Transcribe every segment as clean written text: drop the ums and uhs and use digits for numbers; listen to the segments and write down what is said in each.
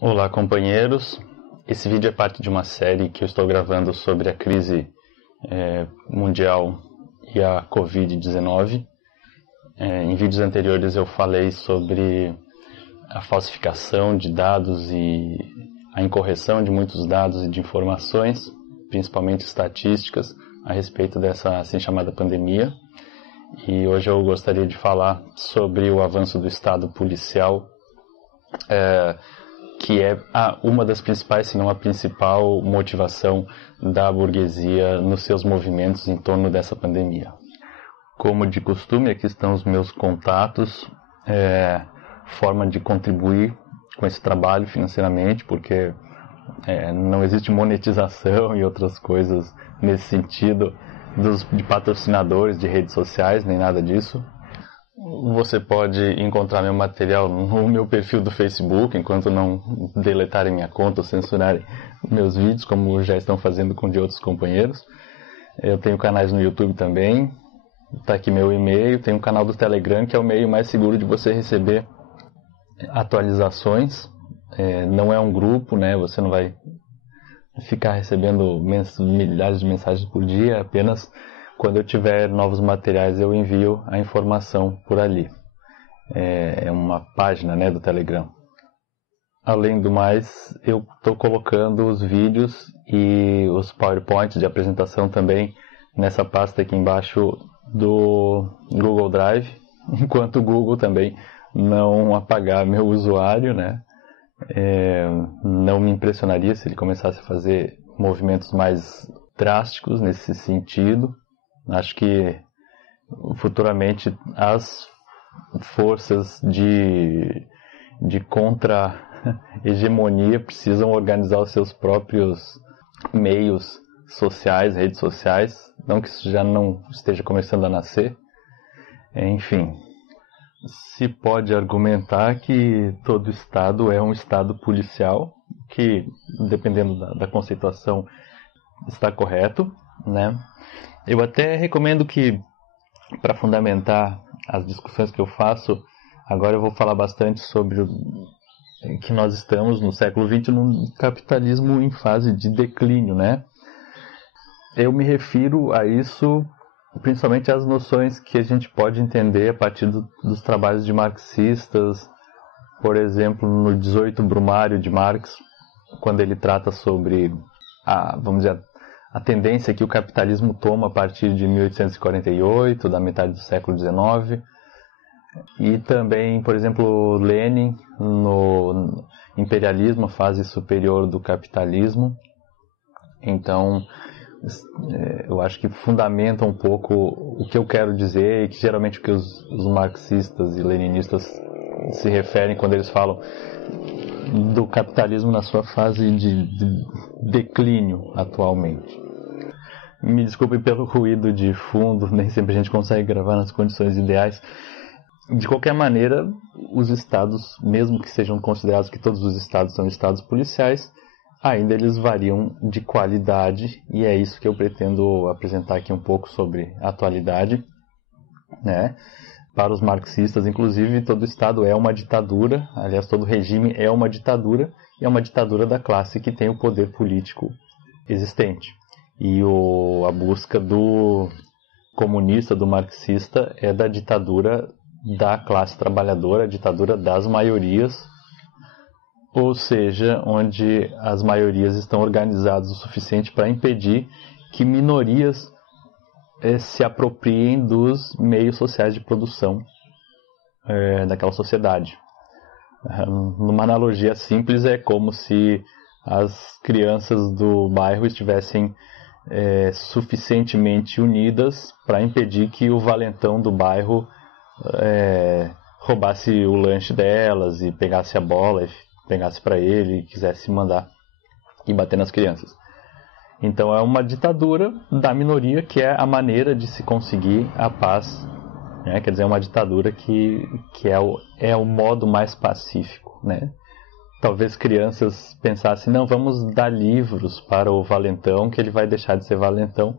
Olá, companheiros. Esse vídeo é parte de uma série que eu estou gravando sobre a crise mundial e a Covid-19. Em vídeos anteriores eu falei sobre a falsificação de dados e a incorreção de muitos dados e de informações, principalmente estatísticas, a respeito dessa assim chamada pandemia. E hoje eu gostaria de falar sobre o avanço do Estado policial, que é uma das principais, se não a principal motivação da burguesia nos seus movimentos em torno dessa pandemia. Como de costume, aqui estão os meus contatos, forma de contribuir com esse trabalho financeiramente, porque não existe monetização e outras coisas nesse sentido de patrocinadores de redes sociais, nem nada disso. Você pode encontrar meu material no meu perfil do Facebook, enquanto não deletarem minha conta ou censurarem meus vídeos, como já estão fazendo com de outros companheiros. Eu tenho canais no YouTube também, está aqui meu e-mail, tem um canal do Telegram, que é o meio mais seguro de você receber atualizações. Não é um grupo, né? Você não vai ficar recebendo milhares de mensagens por dia, apenas quando eu tiver novos materiais eu envio a informação por ali. É uma página, né, do Telegram. Além do mais, eu estou colocando os vídeos e os PowerPoints de apresentação também nessa pasta aqui embaixo do Google Drive, enquanto o Google também não apagar meu usuário, né? Não me impressionaria se ele começasse a fazer movimentos mais drásticos nesse sentido. Acho que futuramente as forças de contra-hegemonia precisam organizar os seus próprios meios sociais, redes sociais, não que isso já não esteja começando a nascer. Enfim, se pode argumentar que todo Estado é um Estado policial, que, dependendo da conceituação, está correto, né? Eu até recomendo que, para fundamentar as discussões que eu faço, agora eu vou falar bastante sobre que nós estamos no século XX num capitalismo em fase de declínio, né? Eu me refiro a isso principalmente às noções que a gente pode entender a partir dos trabalhos de marxistas, por exemplo, no 18 Brumário de Marx, quando ele trata sobre vamos dizer, a tendência que o capitalismo toma a partir de 1848, da metade do século XIX, e também, por exemplo, Lenin no Imperialismo, a fase superior do capitalismo. Então, eu acho que fundamenta um pouco o que eu quero dizer, e que geralmente o que os marxistas e leninistas se referem quando eles falam do capitalismo na sua fase de declínio atualmente. Me desculpe pelo ruído de fundo, nem sempre a gente consegue gravar nas condições ideais. De qualquer maneira, os estados, mesmo que sejam considerados que todos os estados são estados policiais, ainda eles variam de qualidade, e é isso que eu pretendo apresentar aqui um pouco sobre a atualidade, né? Para os marxistas, inclusive, todo Estado é uma ditadura, aliás, todo regime é uma ditadura, e é uma ditadura da classe que tem o poder político existente. E a busca do comunista, do marxista, é da ditadura da classe trabalhadora, a ditadura das maiorias, ou seja, onde as maiorias estão organizadas o suficiente para impedir que minorias se apropriem dos meios sociais de produção daquela sociedade. Numa analogia simples, é como se as crianças do bairro estivessem suficientemente unidas para impedir que o valentão do bairro roubasse o lanche delas e pegasse a bola e pegasse para ele e quisesse mandar e bater nas crianças. Então é uma ditadura da minoria, que é a maneira de se conseguir a paz, né? Quer dizer, é uma ditadura que é o modo mais pacífico, né? Talvez crianças pensassem, não, vamos dar livros para o valentão, que ele vai deixar de ser valentão.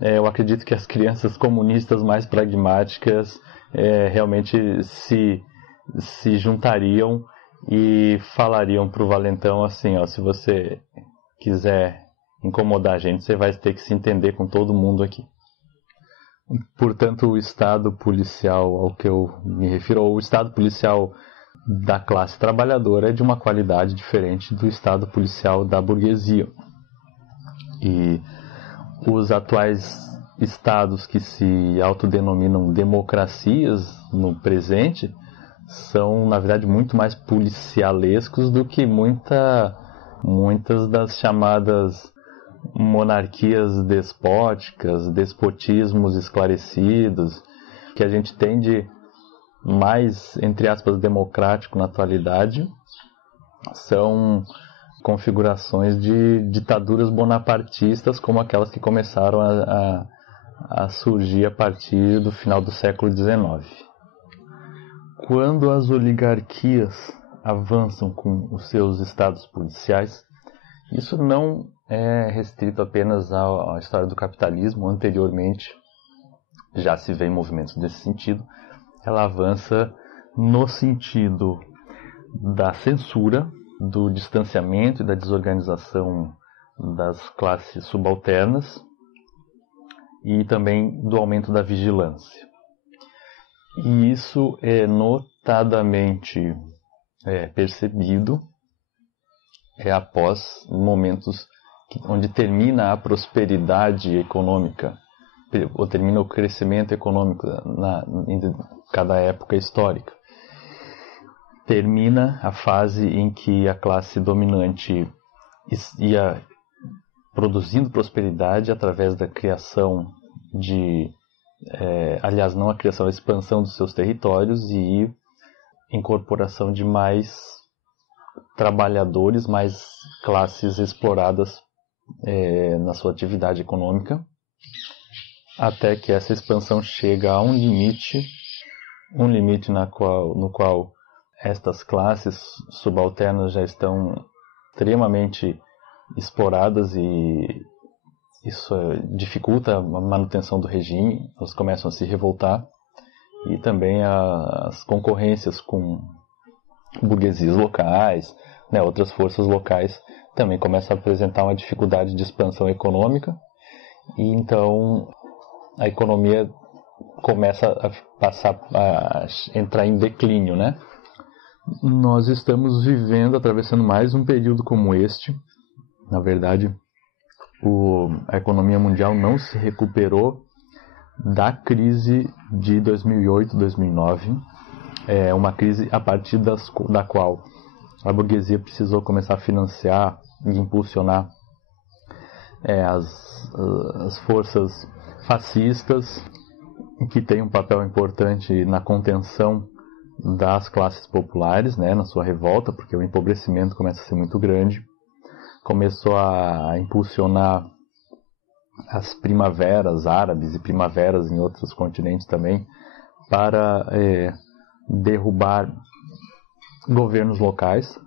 Eu acredito que as crianças comunistas mais pragmáticas realmente se juntariam e falariam para o valentão assim, ó, se você quiser incomodar a gente, você vai ter que se entender com todo mundo aqui. Portanto, o Estado policial ao que eu me refiro, ou o Estado policial da classe trabalhadora, é de uma qualidade diferente do Estado policial da burguesia. E os atuais estados que se autodenominam democracias no presente são, na verdade, muito mais policialescos do que muitas das chamadas monarquias despóticas, despotismos esclarecidos, que a gente tem de mais, entre aspas, democrático na atualidade, são configurações de ditaduras bonapartistas como aquelas que começaram a surgir a partir do final do século XIX. Quando as oligarquias avançam com os seus estados policiais, isso não é restrito apenas à história do capitalismo. Anteriormente já se vê movimentos desse sentido. Ela avança no sentido da censura, do distanciamento e da desorganização das classes subalternas e também do aumento da vigilância. E isso é notadamente percebido após momentos onde termina a prosperidade econômica, ou termina o crescimento econômico em cada época histórica. Termina a fase em que a classe dominante ia produzindo prosperidade através da criação aliás, não a criação, a expansão dos seus territórios e incorporação de mais trabalhadores, mais classes exploradas na sua atividade econômica, até que essa expansão chega a um limite no qual estas classes subalternas já estão extremamente exploradas e isso dificulta a manutenção do regime. Elas começam a se revoltar e também as concorrências com burguesias locais, outras forças locais também começam a apresentar uma dificuldade de expansão econômica e então a economia começa a entrar em declínio, Nós estamos atravessando mais um período como este. Na verdade, a economia mundial não se recuperou da crise de 2008, 2009. É uma crise a partir da qual a burguesia precisou começar a financiar e impulsionar as forças fascistas, que têm um papel importante na contenção das classes populares, na sua revolta, porque o empobrecimento começa a ser muito grande. Começou a impulsionar as primaveras árabes e primaveras em outros continentes também, para derrubar governos locais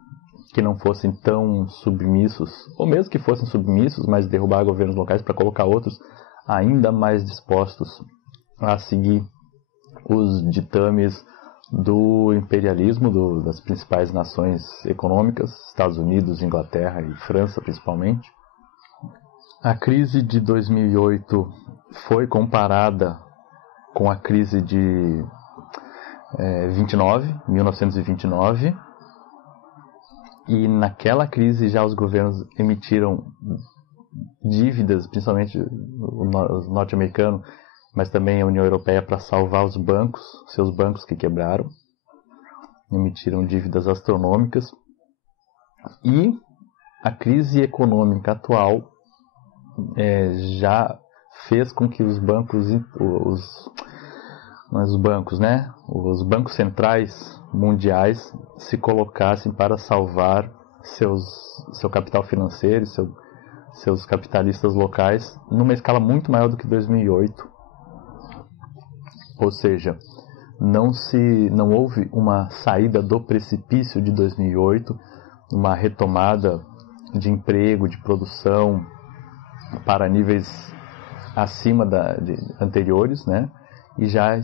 que não fossem tão submissos, ou mesmo que fossem submissos, mas derrubar governos locais para colocar outros ainda mais dispostos a seguir os ditames do imperialismo das principais nações econômicas, Estados Unidos, Inglaterra e França principalmente. A crise de 2008 foi comparada com a crise de 1929, e naquela crise já os governos emitiram dívidas, principalmente os norte-americanos, mas também a União Europeia, para salvar os bancos, seus bancos que quebraram, emitiram dívidas astronômicas. E a crise econômica atual já fez com que os bancos centrais mundiais se colocassem para salvar seu capital financeiro, seus capitalistas locais, numa escala muito maior do que 2008. Ou seja, não houve uma saída do precipício de 2008, uma retomada de emprego, de produção para níveis acima de anteriores, e já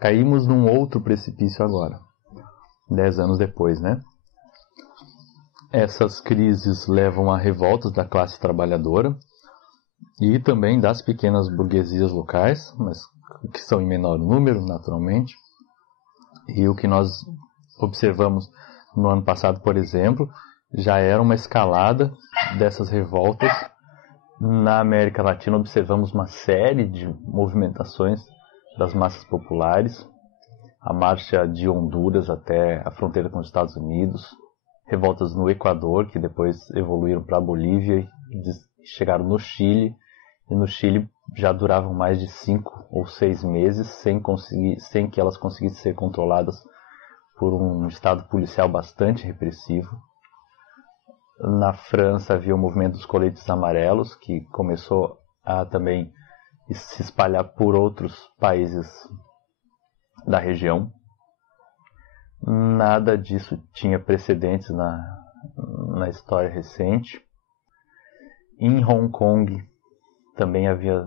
caímos num outro precipício agora. 10 anos depois, né? Essas crises levam a revoltas da classe trabalhadora e também das pequenas burguesias locais, mas que são em menor número, naturalmente. E o que nós observamos no ano passado, por exemplo, já era uma escalada dessas revoltas. Na América Latina observamos uma série de movimentações das massas populares, a marcha de Honduras até a fronteira com os Estados Unidos, revoltas no Equador, que depois evoluíram para a Bolívia e chegaram no Chile, e no Chile já duravam mais de 5 ou 6 meses sem que elas conseguissem ser controladas por um estado policial bastante repressivo. Na França havia o movimento dos coletes amarelos, que começou a também se espalhar por outros países da região. Nada disso tinha precedentes na história recente. Em Hong Kong também havia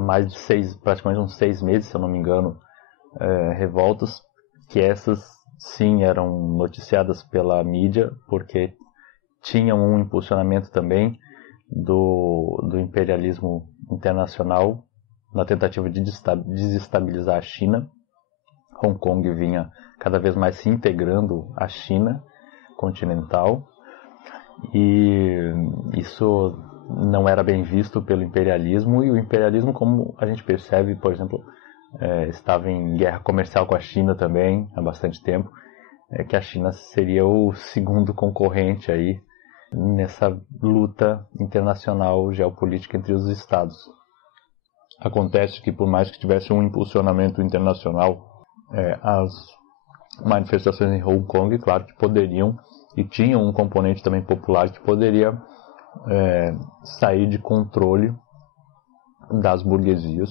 mais de praticamente uns 6 meses, se eu não me engano, revoltas, que essas sim eram noticiadas pela mídia, porque tinham um impulsionamento também do imperialismo internacional na tentativa de desestabilizar a China. Hong Kong vinha cada vez mais se integrando à China continental, e isso não era bem visto pelo imperialismo, e o imperialismo, como a gente percebe, por exemplo, estava em guerra comercial com a China também há bastante tempo, que a China seria o segundo concorrente aí nessa luta internacional geopolítica entre os estados. Acontece que, por mais que tivesse um impulsionamento internacional, as manifestações em Hong Kong, claro que poderiam, e tinham um componente também popular que poderia sair de controle das burguesias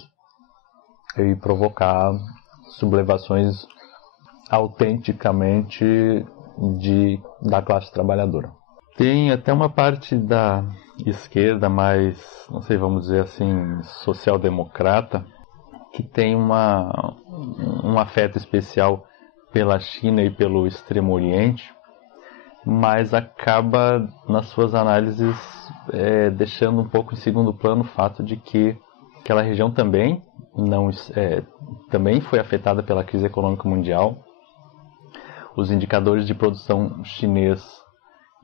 e provocar sublevações autenticamente da classe trabalhadora. Tem até uma parte da esquerda mais, não sei, vamos dizer assim, social-democrata, que tem um afeto especial pela China e pelo Extremo Oriente, mas acaba nas suas análises deixando um pouco em segundo plano o fato de que aquela região também foi afetada pela crise econômica mundial. Os indicadores de produção chinês,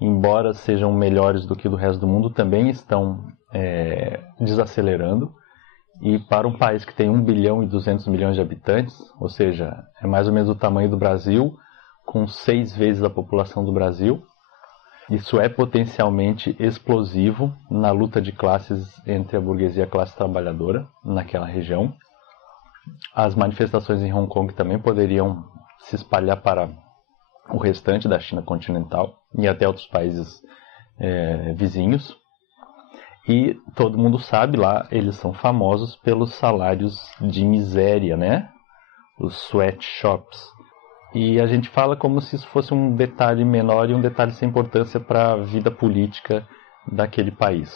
embora sejam melhores do que do resto do mundo, também estão desacelerando. E para um país que tem 1 bilhão e 200 milhões de habitantes, ou seja, é mais ou menos o tamanho do Brasil, com 6 vezes a população do Brasil, isso é potencialmente explosivo na luta de classes entre a burguesia e a classe trabalhadora naquela região. As manifestações em Hong Kong também poderiam se espalhar para o restante da China continental e até outros países vizinhos. E todo mundo sabe, lá eles são famosos pelos salários de miséria, né? Os sweatshops. E a gente fala como se isso fosse um detalhe menor e um detalhe sem importância para a vida política daquele país.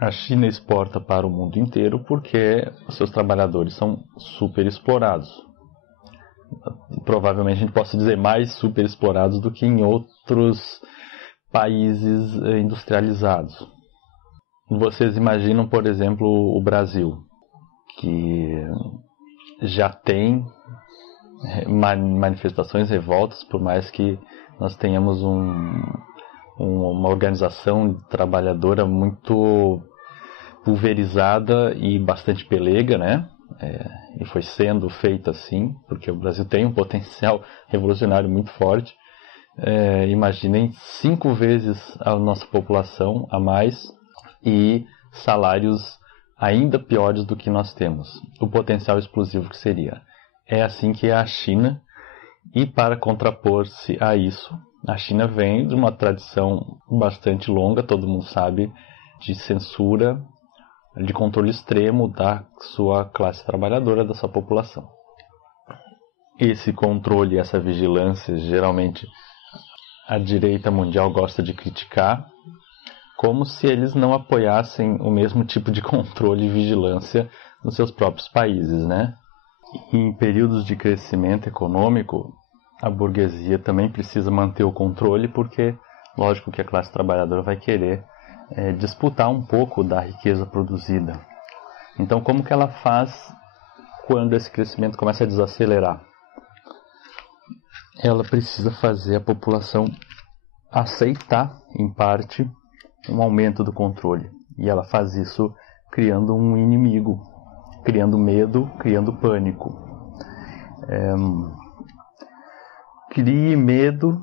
A China exporta para o mundo inteiro porque os seus trabalhadores são super explorados. Provavelmente a gente possa dizer mais super explorados do que em outros países industrializados. Vocês imaginam, por exemplo, o Brasil, que já tem manifestações, revoltas, por mais que nós tenhamos uma organização trabalhadora muito pulverizada e bastante pelega, né? E foi sendo feita assim, porque o Brasil tem um potencial revolucionário muito forte. Imaginem 5 vezes a nossa população a mais e salários ainda piores do que nós temos. O potencial explosivo que seria. É assim que é a China, e para contrapor-se a isso, a China vem de uma tradição bastante longa, todo mundo sabe, de censura, de controle extremo da sua classe trabalhadora, da sua população. Esse controle, essa vigilância, geralmente a direita mundial gosta de criticar, como se eles não apoiassem o mesmo tipo de controle e vigilância nos seus próprios países, né? Em períodos de crescimento econômico, a burguesia também precisa manter o controle, porque lógico que a classe trabalhadora vai querer disputar um pouco da riqueza produzida. Então, como que ela faz quando esse crescimento começa a desacelerar? Ela precisa fazer a população aceitar, em parte, um aumento do controle. E ela faz isso criando um inimigo, criando medo, criando pânico. Crie medo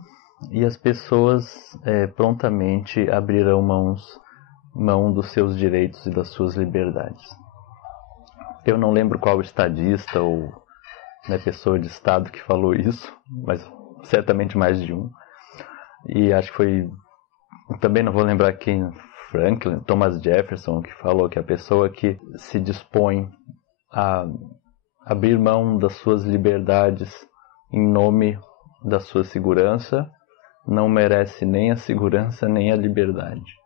e as pessoas prontamente abrirão mão dos seus direitos e das suas liberdades. Eu não lembro qual estadista ou pessoa de Estado que falou isso, mas certamente mais de um. E acho que foi, também não vou lembrar quem, Franklin, Thomas Jefferson, que falou que a pessoa que se dispõe a abrir mão das suas liberdades em nome da sua segurança não merece nem a segurança nem a liberdade.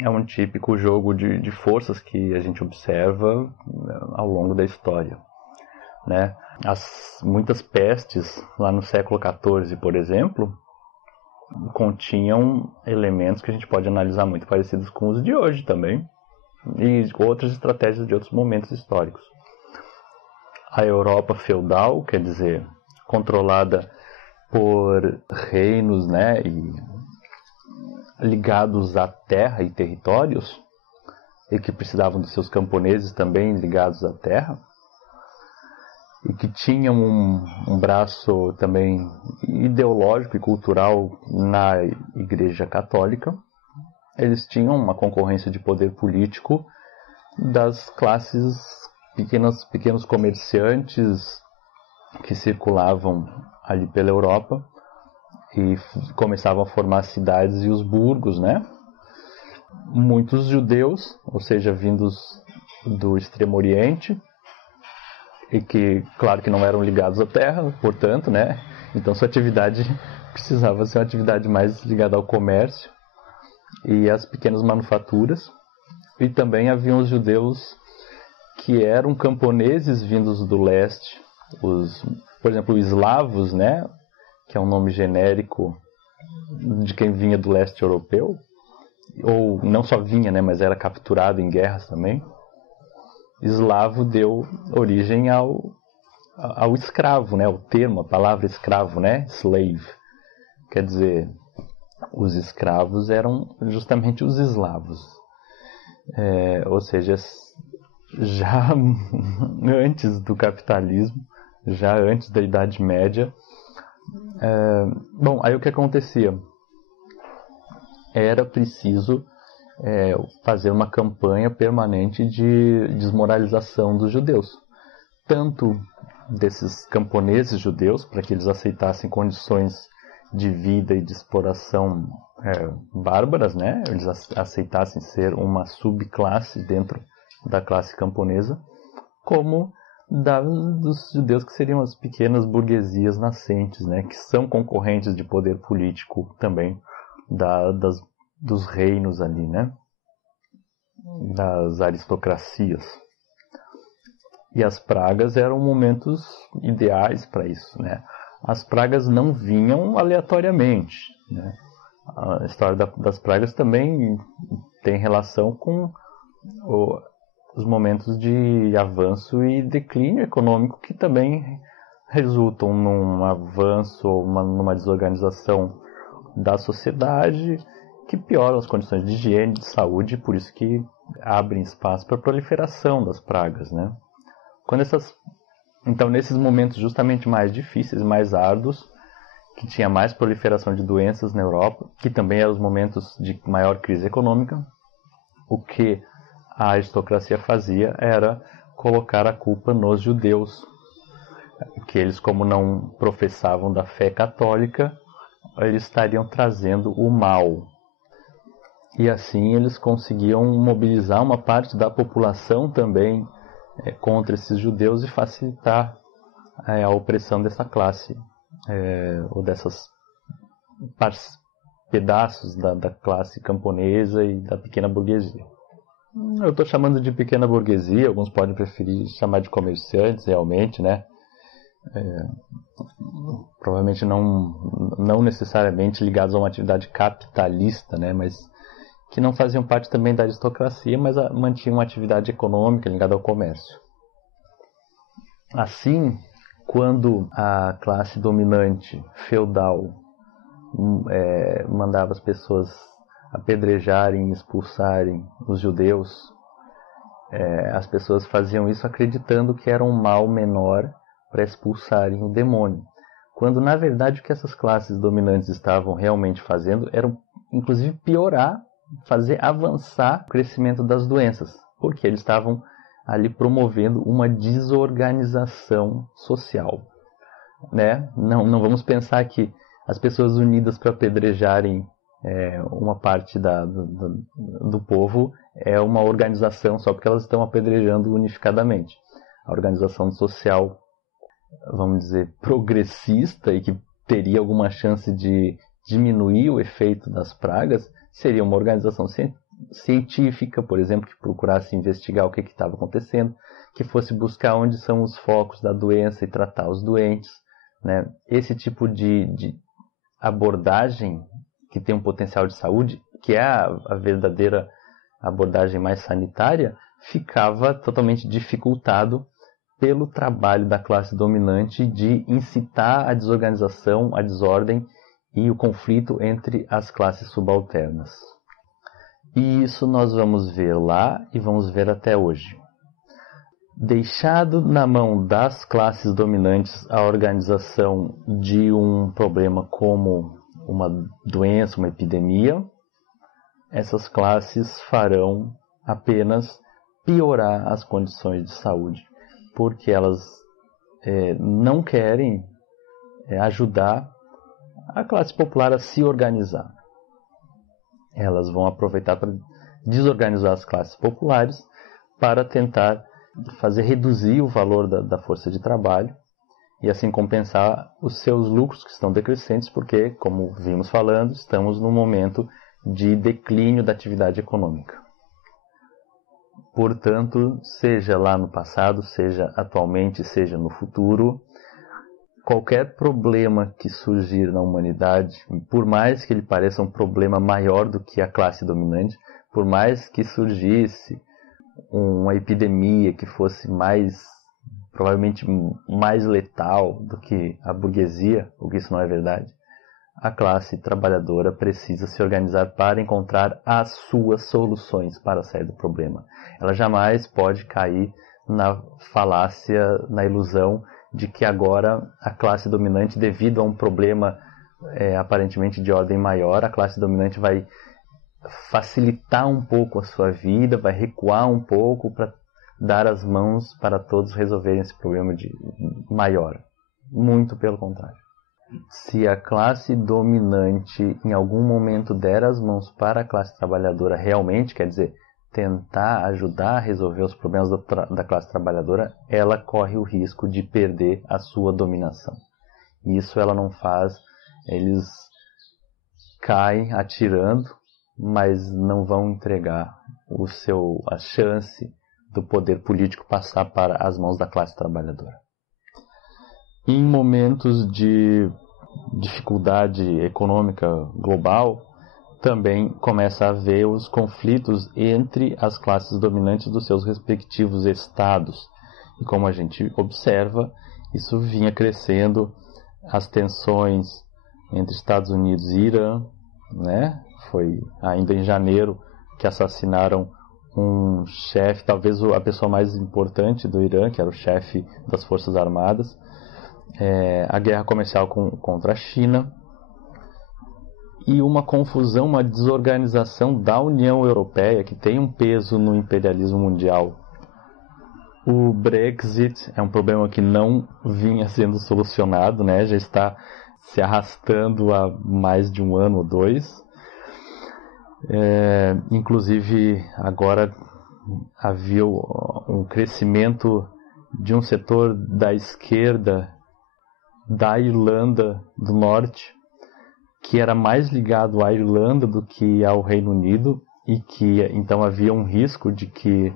É um típico jogo de forças que a gente observa ao longo da história, né? Muitas pestes lá no século XIV, por exemplo, continham elementos que a gente pode analisar muito parecidos com os de hoje também, e outras estratégias de outros momentos históricos. A Europa feudal, quer dizer, controlada por reinos, né, e ligados à terra e territórios, e que precisavam dos seus camponeses também ligados à terra, e que tinham um braço também ideológico e cultural na Igreja Católica. Eles tinham uma concorrência de poder político das classes pequenos comerciantes que circulavam ali pela Europa e começavam a formar cidades e os burgos, né? Muitos judeus, ou seja, vindos do Extremo Oriente, e que, claro, que não eram ligados à terra, portanto, né? Então sua atividade precisava ser uma atividade mais ligada ao comércio e às pequenas manufaturas. E também haviam os judeus que eram camponeses vindos do leste, por exemplo, os eslavos, né? Que é um nome genérico de quem vinha do leste europeu, ou não só vinha, né? Mas era capturado em guerras também. Eslavo deu origem ao escravo, né? O termo, a palavra escravo, né? Slave. Quer dizer, os escravos eram justamente os eslavos. Ou seja, já antes do capitalismo, já antes da Idade Média. Bom, aí o que acontecia? Era preciso fazer uma campanha permanente de desmoralização dos judeus. Tanto desses camponeses judeus, para que eles aceitassem condições de vida e de exploração bárbaras, né? Eles aceitassem ser uma subclasse dentro da classe camponesa, como dos judeus que seriam as pequenas burguesias nascentes, né? Que são concorrentes de poder político também dos reinos ali, né? Das aristocracias. E as pragas eram momentos ideais para isso, né? As pragas não vinham aleatoriamente, né? A história das pragas também tem relação com os momentos de avanço e declínio econômico que também resultam num avanço ou numa desorganização da sociedade que pioram as condições de higiene e de saúde, por isso que abrem espaço para a proliferação das pragas, né? Então, nesses momentos justamente mais difíceis, mais árduos, que tinha mais proliferação de doenças na Europa, que também eram os momentos de maior crise econômica, o que a aristocracia fazia era colocar a culpa nos judeus, que eles, como não professavam da fé católica, eles estariam trazendo o mal. E assim eles conseguiam mobilizar uma parte da população também contra esses judeus e facilitar a opressão dessa classe, ou dessas pedaços da classe camponesa e da pequena burguesia. Eu estou chamando de pequena burguesia, alguns podem preferir chamar de comerciantes realmente, né? provavelmente não necessariamente ligados a uma atividade capitalista, né, mas que não faziam parte também da aristocracia, mas mantinham uma atividade econômica ligada ao comércio. Assim, quando a classe dominante feudal mandava as pessoas apedrejarem e expulsarem os judeus, as pessoas faziam isso acreditando que era um mal menor para expulsarem o demônio. Quando, na verdade, o que essas classes dominantes estavam realmente fazendo era, inclusive, piorar, fazer avançar o crescimento das doenças, porque eles estavam ali promovendo uma desorganização social, né? Não vamos pensar que as pessoas unidas para apedrejarem uma parte do povo é uma organização só porque elas estão apedrejando unificadamente. A organização social, vamos dizer, progressista e que teria alguma chance de diminuir o efeito das pragas seria uma organização científica, por exemplo, que procurasse investigar o que estava acontecendo, que fosse buscar onde são os focos da doença e tratar os doentes, né? Esse tipo de abordagem que tem um potencial de saúde, que é a verdadeira abordagem mais sanitária, ficava totalmente dificultado pelo trabalho da classe dominante de incitar a desorganização, a desordem e o conflito entre as classes subalternas. E isso nós vamos ver lá e vamos ver até hoje. Deixado na mão das classes dominantes a organização de um problema como uma doença, uma epidemia, essas classes farão apenas piorar as condições de saúde, porque elas não querem ajudar a classe popular a se organizar. Elas vão aproveitar para desorganizar as classes populares para tentar fazer reduzir o valor da força de trabalho e assim compensar os seus lucros que estão decrescentes, porque, como vimos falando, estamos num momento de declínio da atividade econômica. Portanto, seja lá no passado, seja atualmente, seja no futuro, qualquer problema que surgir na humanidade, por mais que ele pareça um problema maior do que a classe dominante, por mais que surgisse uma epidemia que fosse provavelmente mais letal do que a burguesia, o que isso não é verdade, a classe trabalhadora precisa se organizar para encontrar as suas soluções para sair do problema. Ela jamais pode cair na falácia, na ilusão de que agora a classe dominante, devido a um problema aparentemente de ordem maior, a classe dominante vai facilitar um pouco a sua vida, vai recuar um pouco para dar as mãos para todos resolverem esse problema maior. Muito pelo contrário. Se a classe dominante em algum momento der as mãos para a classe trabalhadora realmente, quer dizer, tentar ajudar a resolver os problemas da classe trabalhadora, ela corre o risco de perder a sua dominação. Isso ela não faz, eles caem atirando, mas não vão entregar a chance do poder político passar para as mãos da classe trabalhadora. Em momentos de dificuldade econômica global, também começa a haver os conflitos entre as classes dominantes dos seus respectivos estados. E como a gente observa, isso vinha crescendo, as tensões entre Estados Unidos e Irã, né? Foi ainda em janeiro que assassinaram um chefe, talvez a pessoa mais importante do Irã, que era o chefe das Forças Armadas. A guerra comercial contra a China e uma confusão, uma desorganização da União Europeia, que tem um peso no imperialismo mundial. O Brexit é um problema que não vinha sendo solucionado, né? Já está se arrastando há mais de um ano ou dois. Inclusive, agora havia um crescimento de um setor da esquerda da Irlanda do Norte, que era mais ligado à Irlanda do que ao Reino Unido, e que então havia um risco de que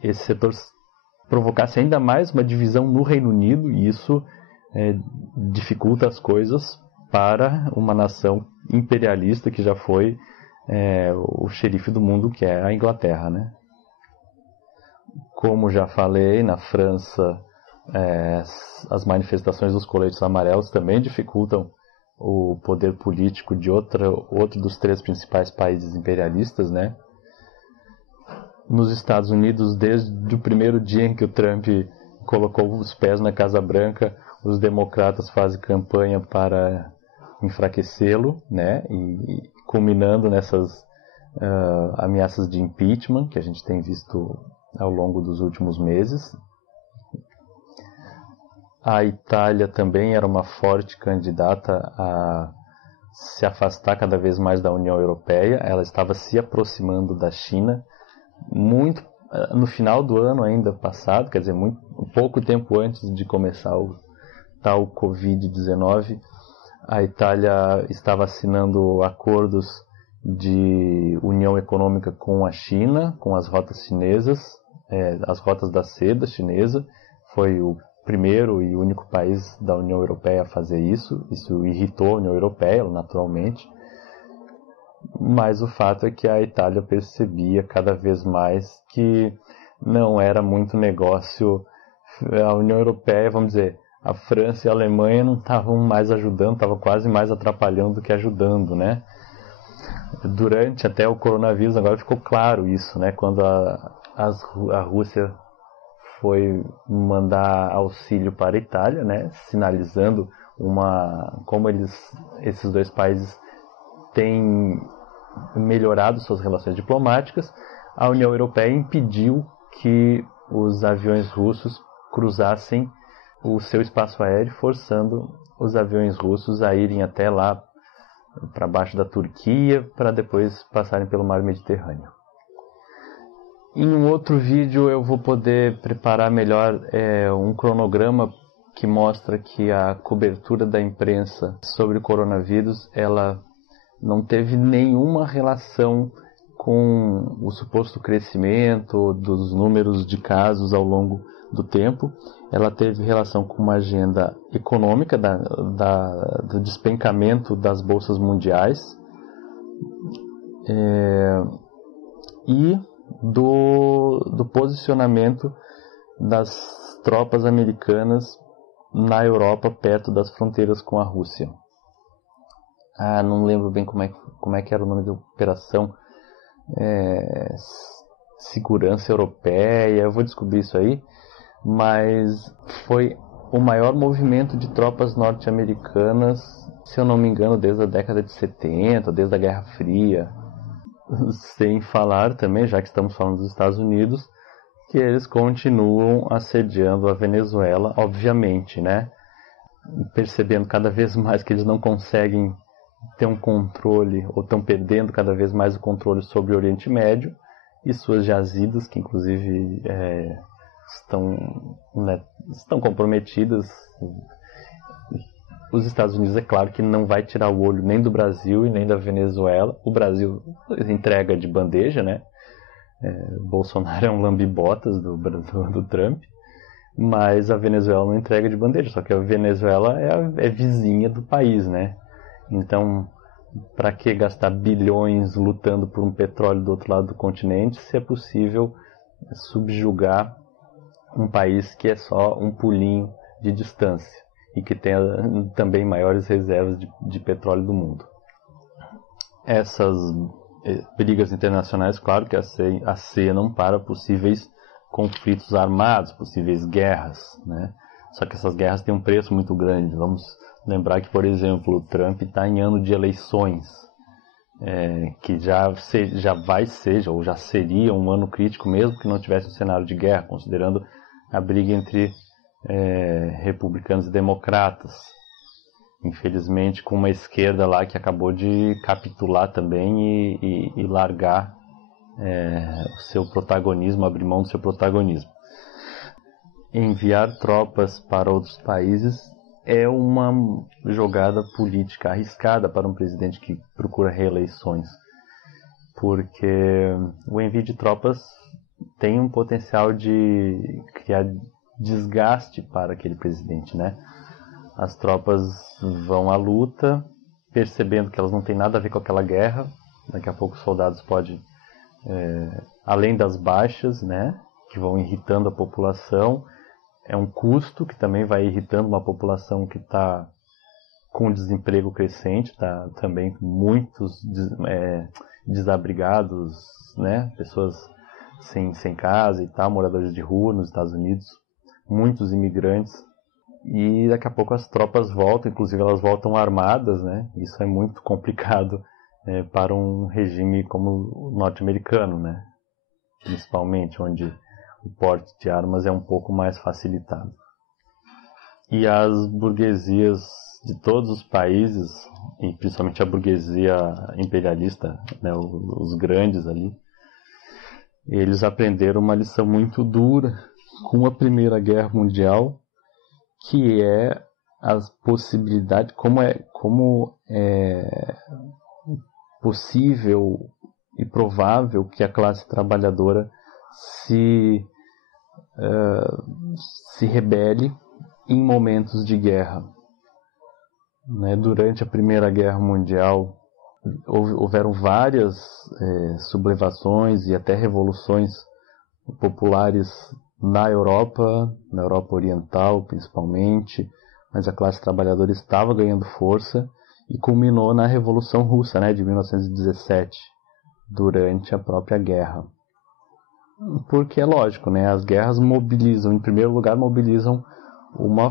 esse setor provocasse ainda mais uma divisão no Reino Unido, e isso dificulta as coisas para uma nação imperialista que já foi o xerife do mundo, que é a Inglaterra, né? Como já falei, na França, as manifestações dos coletes amarelos também dificultam o poder político de outro dos 3 principais países imperialistas, né? Nos Estados Unidos, desde o primeiro dia em que o Trump colocou os pés na Casa Branca, os democratas fazem campanha para enfraquecê-lo, né? E culminando nessas ameaças de impeachment que a gente tem visto ao longo dos últimos meses. A Itália também era uma forte candidata a se afastar cada vez mais da União Europeia. Ela estava se aproximando da China muito no final do ano ainda passado, quer dizer, pouco tempo antes de começar o tal Covid-19. A Itália estava assinando acordos de união econômica com a China, com as rotas chinesas, as rotas da seda chinesa. Foi o primeiro e único país da União Europeia a fazer isso. Isso irritou a União Europeia, naturalmente. Mas o fato é que a Itália percebia cada vez mais que não era muito negócio. A União Europeia, vamos dizer, a França e a Alemanha não estavam mais ajudando, estavam quase mais atrapalhando do que ajudando, né? Durante até o coronavírus, agora ficou claro isso, né? Quando a Rússia foi mandar auxílio para a Itália, né? Sinalizando como esses 2 países têm melhorado suas relações diplomáticas. A União Europeia impediu que os aviões russos cruzassem o seu espaço aéreo, forçando os aviões russos a irem até lá para baixo da Turquia, para depois passarem pelo mar Mediterrâneo. Em um outro vídeo eu vou poder preparar melhor um cronograma que mostra que a cobertura da imprensa sobre o coronavírus, ela não teve nenhuma relação com o suposto crescimento dos números de casos ao longo do tempo. Ela teve relação com uma agenda econômica do despencamento das bolsas mundiais e do posicionamento das tropas americanas na Europa, perto das fronteiras com a Rússia. Não lembro bem como é que era o nome da operação. Segurança Europeia, eu vou descobrir isso aí. Mas foi o maior movimento de tropas norte-americanas, se eu não me engano, desde a década de 70, desde a Guerra Fria. Sem falar também, já que estamos falando dos Estados Unidos, que eles continuam assediando a Venezuela, obviamente, né? Percebendo cada vez mais que eles não conseguem ter um controle, ou estão perdendo cada vez mais o controle sobre o Oriente Médio e suas jazidas, que inclusive estão comprometidas. Os Estados Unidos, é claro que não vai tirar o olho nem do Brasil e nem da Venezuela. O Brasil entrega de bandeja, né? Bolsonaro é um lambibotas do Trump, mas a Venezuela não entrega de bandeja, só que a Venezuela é vizinha do país, né? Então, para que gastar bilhões lutando por um petróleo do outro lado do continente, se é possível subjugar um país que é só um pulinho de distância e que tem também maiores reservas de petróleo do mundo. Essas brigas internacionais, claro que acenam para possíveis conflitos armados, possíveis guerras, né? Só que essas guerras têm um preço muito grande. Vamos lembrar que, por exemplo, o Trump está em ano de eleições, que já vai ser, ou já seria um ano crítico mesmo que não tivesse um cenário de guerra, considerando a briga entre republicanos e democratas. Infelizmente, com uma esquerda lá que acabou de capitular também e largar o seu protagonismo, abrir mão do seu protagonismo. Enviar tropas para outros países é uma jogada política arriscada para um presidente que procura reeleições, porque o envio de tropas tem um potencial de criar desgaste para aquele presidente, né? As tropas vão à luta, percebendo que elas não têm nada a ver com aquela guerra. Daqui a pouco os soldados podem, além das baixas, né, que vão irritando a população, é um custo que também vai irritando uma população que está com desemprego crescente, tá também muitos desabrigados, né, pessoas sem casa e tal, moradores de rua nos Estados Unidos, muitos imigrantes. E daqui a pouco as tropas voltam, inclusive elas voltam armadas, né? Isso é muito complicado para um regime como o norte-americano, né? Principalmente, onde o porte de armas é um pouco mais facilitado. E as burguesias de todos os países, e principalmente a burguesia imperialista, né? Os grandes ali, eles aprenderam uma lição muito dura com a Primeira Guerra Mundial, que é a possibilidade, como é possível e provável que a classe trabalhadora se rebele em momentos de guerra. Né? Durante a Primeira Guerra Mundial, houveram várias sublevações e até revoluções populares na Europa Oriental principalmente, mas a classe trabalhadora estava ganhando força e culminou na Revolução Russa, né, de 1917, durante a própria guerra. Porque é lógico, né, as guerras mobilizam, em primeiro lugar, mobilizam uma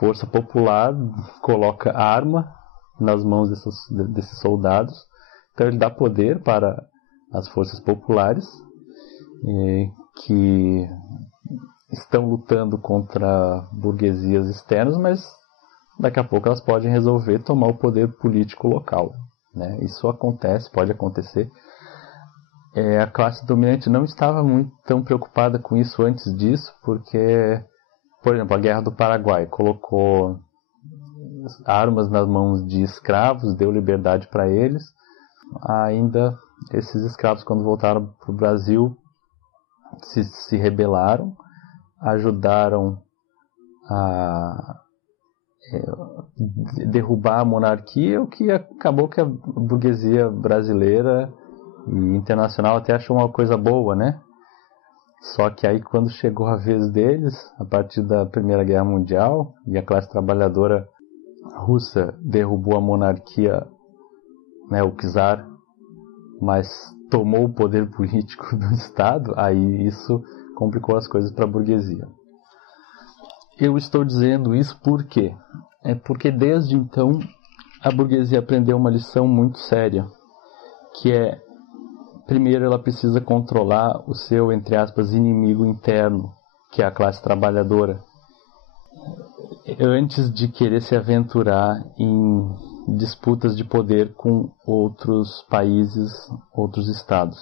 força popular, coloca arma nas mãos desses soldados, então ele dá poder para as forças populares, que estão lutando contra burguesias externas, mas daqui a pouco elas podem resolver tomar o poder político local, né? Isso acontece, pode acontecer. A classe dominante não estava muito tão preocupada com isso antes disso, porque, por exemplo, a Guerra do Paraguai colocou armas nas mãos de escravos, deu liberdade para eles. Ainda esses escravos, quando voltaram para o Brasil, se rebelaram, ajudaram a derrubar a monarquia, o que acabou que a burguesia brasileira e internacional até achou uma coisa boa, né? Só que aí, quando chegou a vez deles, a partir da Primeira Guerra Mundial, e a classe trabalhadora russa derrubou a monarquia, né, o czar, mas tomou o poder político do Estado, aí isso complicou as coisas para a burguesia. Eu estou dizendo isso por quê? É porque desde então a burguesia aprendeu uma lição muito séria, que é, primeiro, ela precisa controlar o seu, entre aspas, inimigo interno, que é a classe trabalhadora, antes de querer se aventurar em disputas de poder com outros países, outros estados.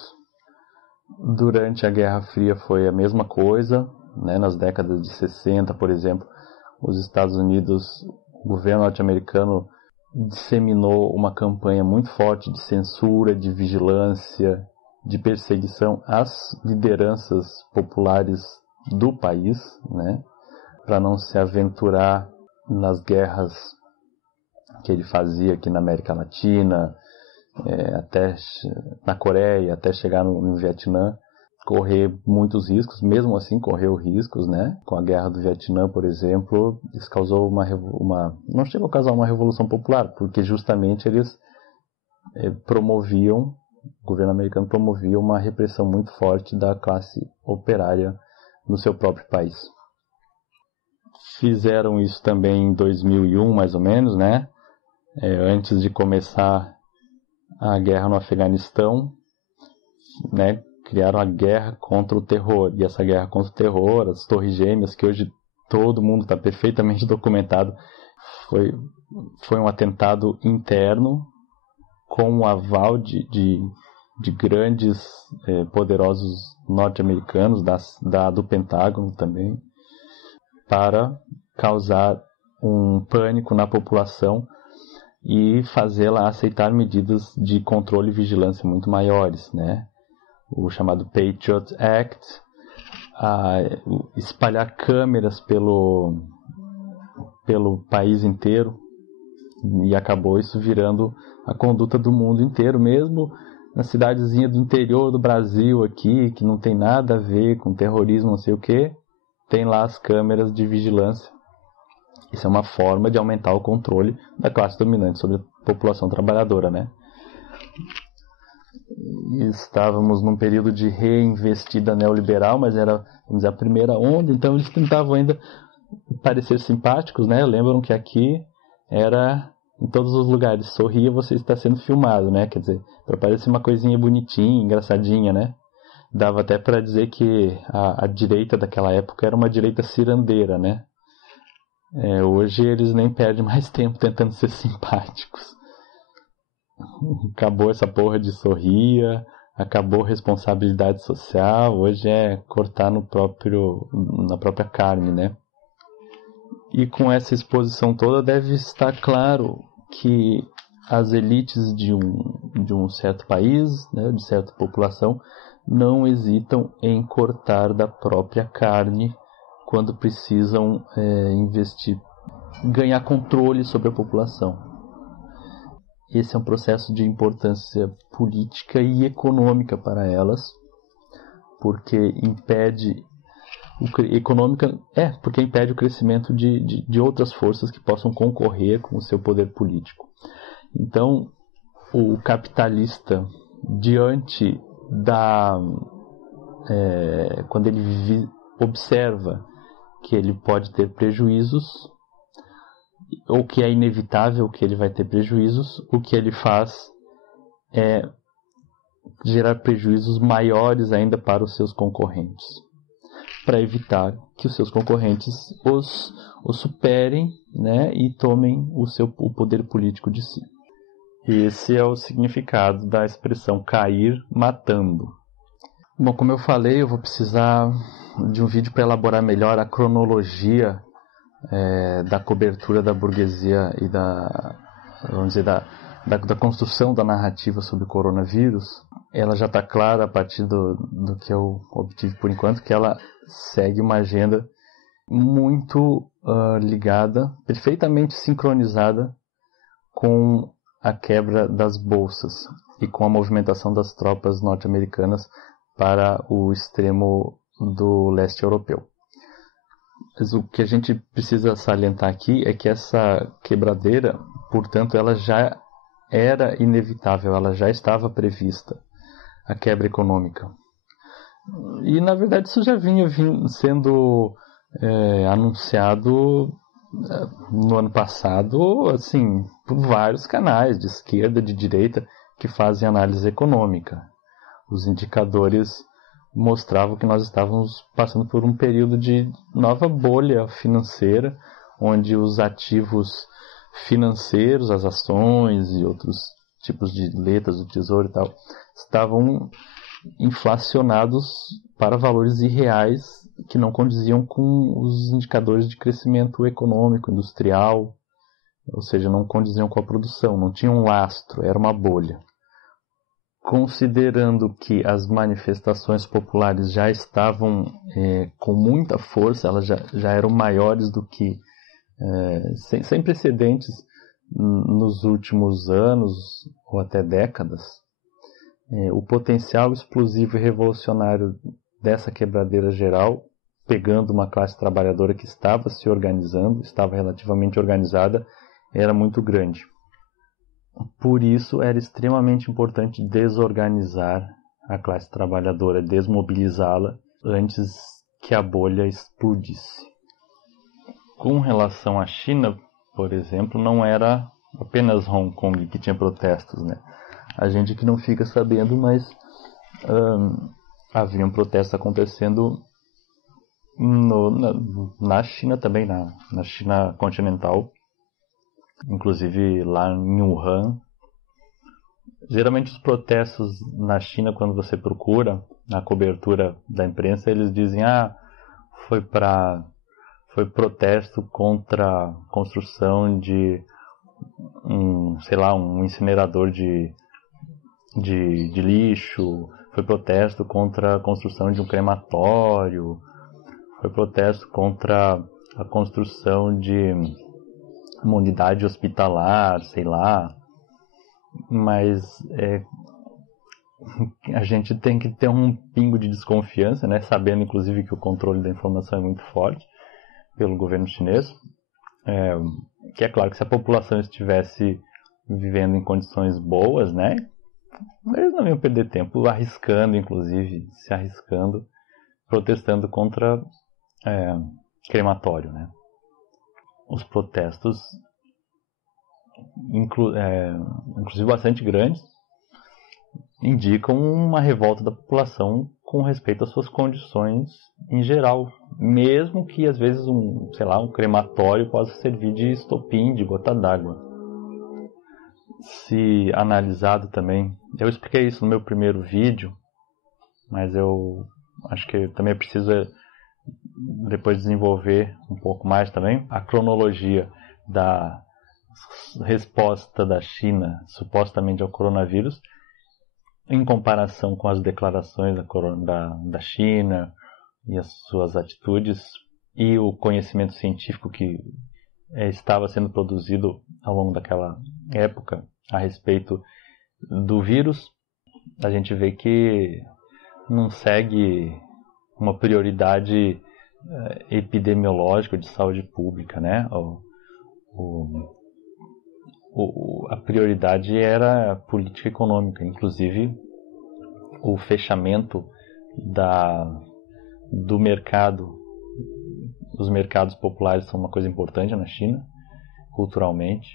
Durante a Guerra Fria foi a mesma coisa, né? Nas décadas de 60, por exemplo, os Estados Unidos, o governo norte-americano disseminou uma campanha muito forte de censura, de vigilância, de perseguição às lideranças populares do país, né? Para não se aventurar nas guerras que ele fazia aqui na América Latina, até na Coreia, até chegar no Vietnã, correr muitos riscos. Mesmo assim correu riscos, né? Com a guerra do Vietnã, por exemplo, isso causou não chegou a causar uma revolução popular, porque justamente eles o governo americano promovia uma repressão muito forte da classe operária no seu próprio país. Fizeram isso também em 2001, mais ou menos, né? Antes de começar a guerra no Afeganistão, né? Criaram a guerra contra o terror. E essa guerra contra o terror, as Torres Gêmeas, que hoje todo mundo está perfeitamente documentado, foi um atentado interno com o aval de grandes, poderosos norte-americanos, do Pentágono também, para causar um pânico na população e fazê-la aceitar medidas de controle e vigilância muito maiores, né? O chamado Patriot Act, a espalhar câmeras pelo país inteiro, e acabou isso virando a conduta do mundo inteiro, mesmo na cidadezinha do interior do Brasil aqui, que não tem nada a ver com terrorismo, não sei o que, tem lá as câmeras de vigilância. Isso é uma forma de aumentar o controle da classe dominante sobre a população trabalhadora, né? Estávamos num período de reinvestida neoliberal, mas era, vamos dizer, a primeira onda, então eles tentavam ainda parecer simpáticos, né? Lembram que aqui era em todos os lugares, sorria, você está sendo filmado, né? Quer dizer, para parecer uma coisinha bonitinha, engraçadinha, né? Dava até para dizer que a direita daquela época era uma direita cirandeira, né? Hoje eles nem perdem mais tempo tentando ser simpáticos. Acabou essa porra de sorria, acabou responsabilidade social, hoje é cortar na própria carne, né? E com essa exposição toda deve estar claro que as elites de um certo país, né, de certa população, não hesitam em cortar da própria carne quando precisam investir, ganhar controle sobre a população. Esse é um processo de importância política e econômica para elas, porque impede porque impede o crescimento de outras forças que possam concorrer com o seu poder político. Então, o capitalista, diante quando ele observa que ele pode ter prejuízos, ou que é inevitável que ele vai ter prejuízos, o que ele faz é gerar prejuízos maiores ainda para os seus concorrentes, para evitar que os seus concorrentes os superem, né, e tomem o poder político de si. Esse é o significado da expressão cair matando. Bom, como eu falei, eu vou precisar de um vídeo para elaborar melhor a cronologia da cobertura da burguesia e vamos dizer, da construção da narrativa sobre o coronavírus. Ela já está clara a partir do que eu obtive por enquanto, que ela segue uma agenda muito ligada, perfeitamente sincronizada com a quebra das bolsas e com a movimentação das tropas norte-americanas para o extremo do leste europeu. Mas o que a gente precisa salientar aqui é que essa quebradeira, portanto, ela já era inevitável, ela já estava prevista, a quebra econômica. E, na verdade, isso já vinha sendo anunciado no ano passado, assim, por vários canais de esquerda, de direita, que fazem análise econômica. Os indicadores mostravam que nós estávamos passando por um período de nova bolha financeira, onde os ativos financeiros, as ações e outros tipos de letras do tesouro e tal, estavam inflacionados para valores irreais que não condiziam com os indicadores de crescimento econômico, industrial, ou seja, não condiziam com a produção, não tinham um lastro, era uma bolha. Considerando que as manifestações populares já estavam com muita força, elas já eram maiores do que, sem precedentes nos últimos anos ou até décadas, o potencial explosivo e revolucionário dessa quebradeira geral, pegando uma classe trabalhadora que estava se organizando, estava relativamente organizada, era muito grande. Por isso, era extremamente importante desorganizar a classe trabalhadora, desmobilizá-la antes que a bolha explodisse. Com relação à China, por exemplo, não era apenas Hong Kong que tinha protestos, né? A gente que não fica sabendo, mas haviam protestos acontecendo na China também, na China continental, inclusive lá em Wuhan. Geralmente os protestos na China, quando você procura na cobertura da imprensa, eles dizem foi protesto contra a construção de um incinerador de lixo, foi protesto contra a construção de um crematório, foi protesto contra a construção de uma unidade hospitalar, sei lá. Mas a gente tem que ter um pingo de desconfiança, né? Sabendo inclusive que o controle da informação é muito forte pelo governo chinês. Que é claro que se a população estivesse vivendo em condições boas, né? Eles não iam perder tempo arriscando, inclusive, se arriscando, protestando contra crematório, né? Os protestos, inclusive bastante grandes, indicam uma revolta da população com respeito às suas condições em geral, mesmo que às vezes um crematório possa servir de estopim, de gota d'água. Se analisado também, eu expliquei isso no meu primeiro vídeo, mas eu acho que também é preciso depois desenvolver um pouco mais também a cronologia da resposta da China supostamente ao coronavírus em comparação com as declarações da China e as suas atitudes e o conhecimento científico que estava sendo produzido ao longo daquela época a respeito do vírus. A gente vê que não segue uma prioridade epidemiológica de saúde pública, né? A prioridade era a política econômica, inclusive o fechamento do mercado. Os mercados populares são uma coisa importante na China, culturalmente,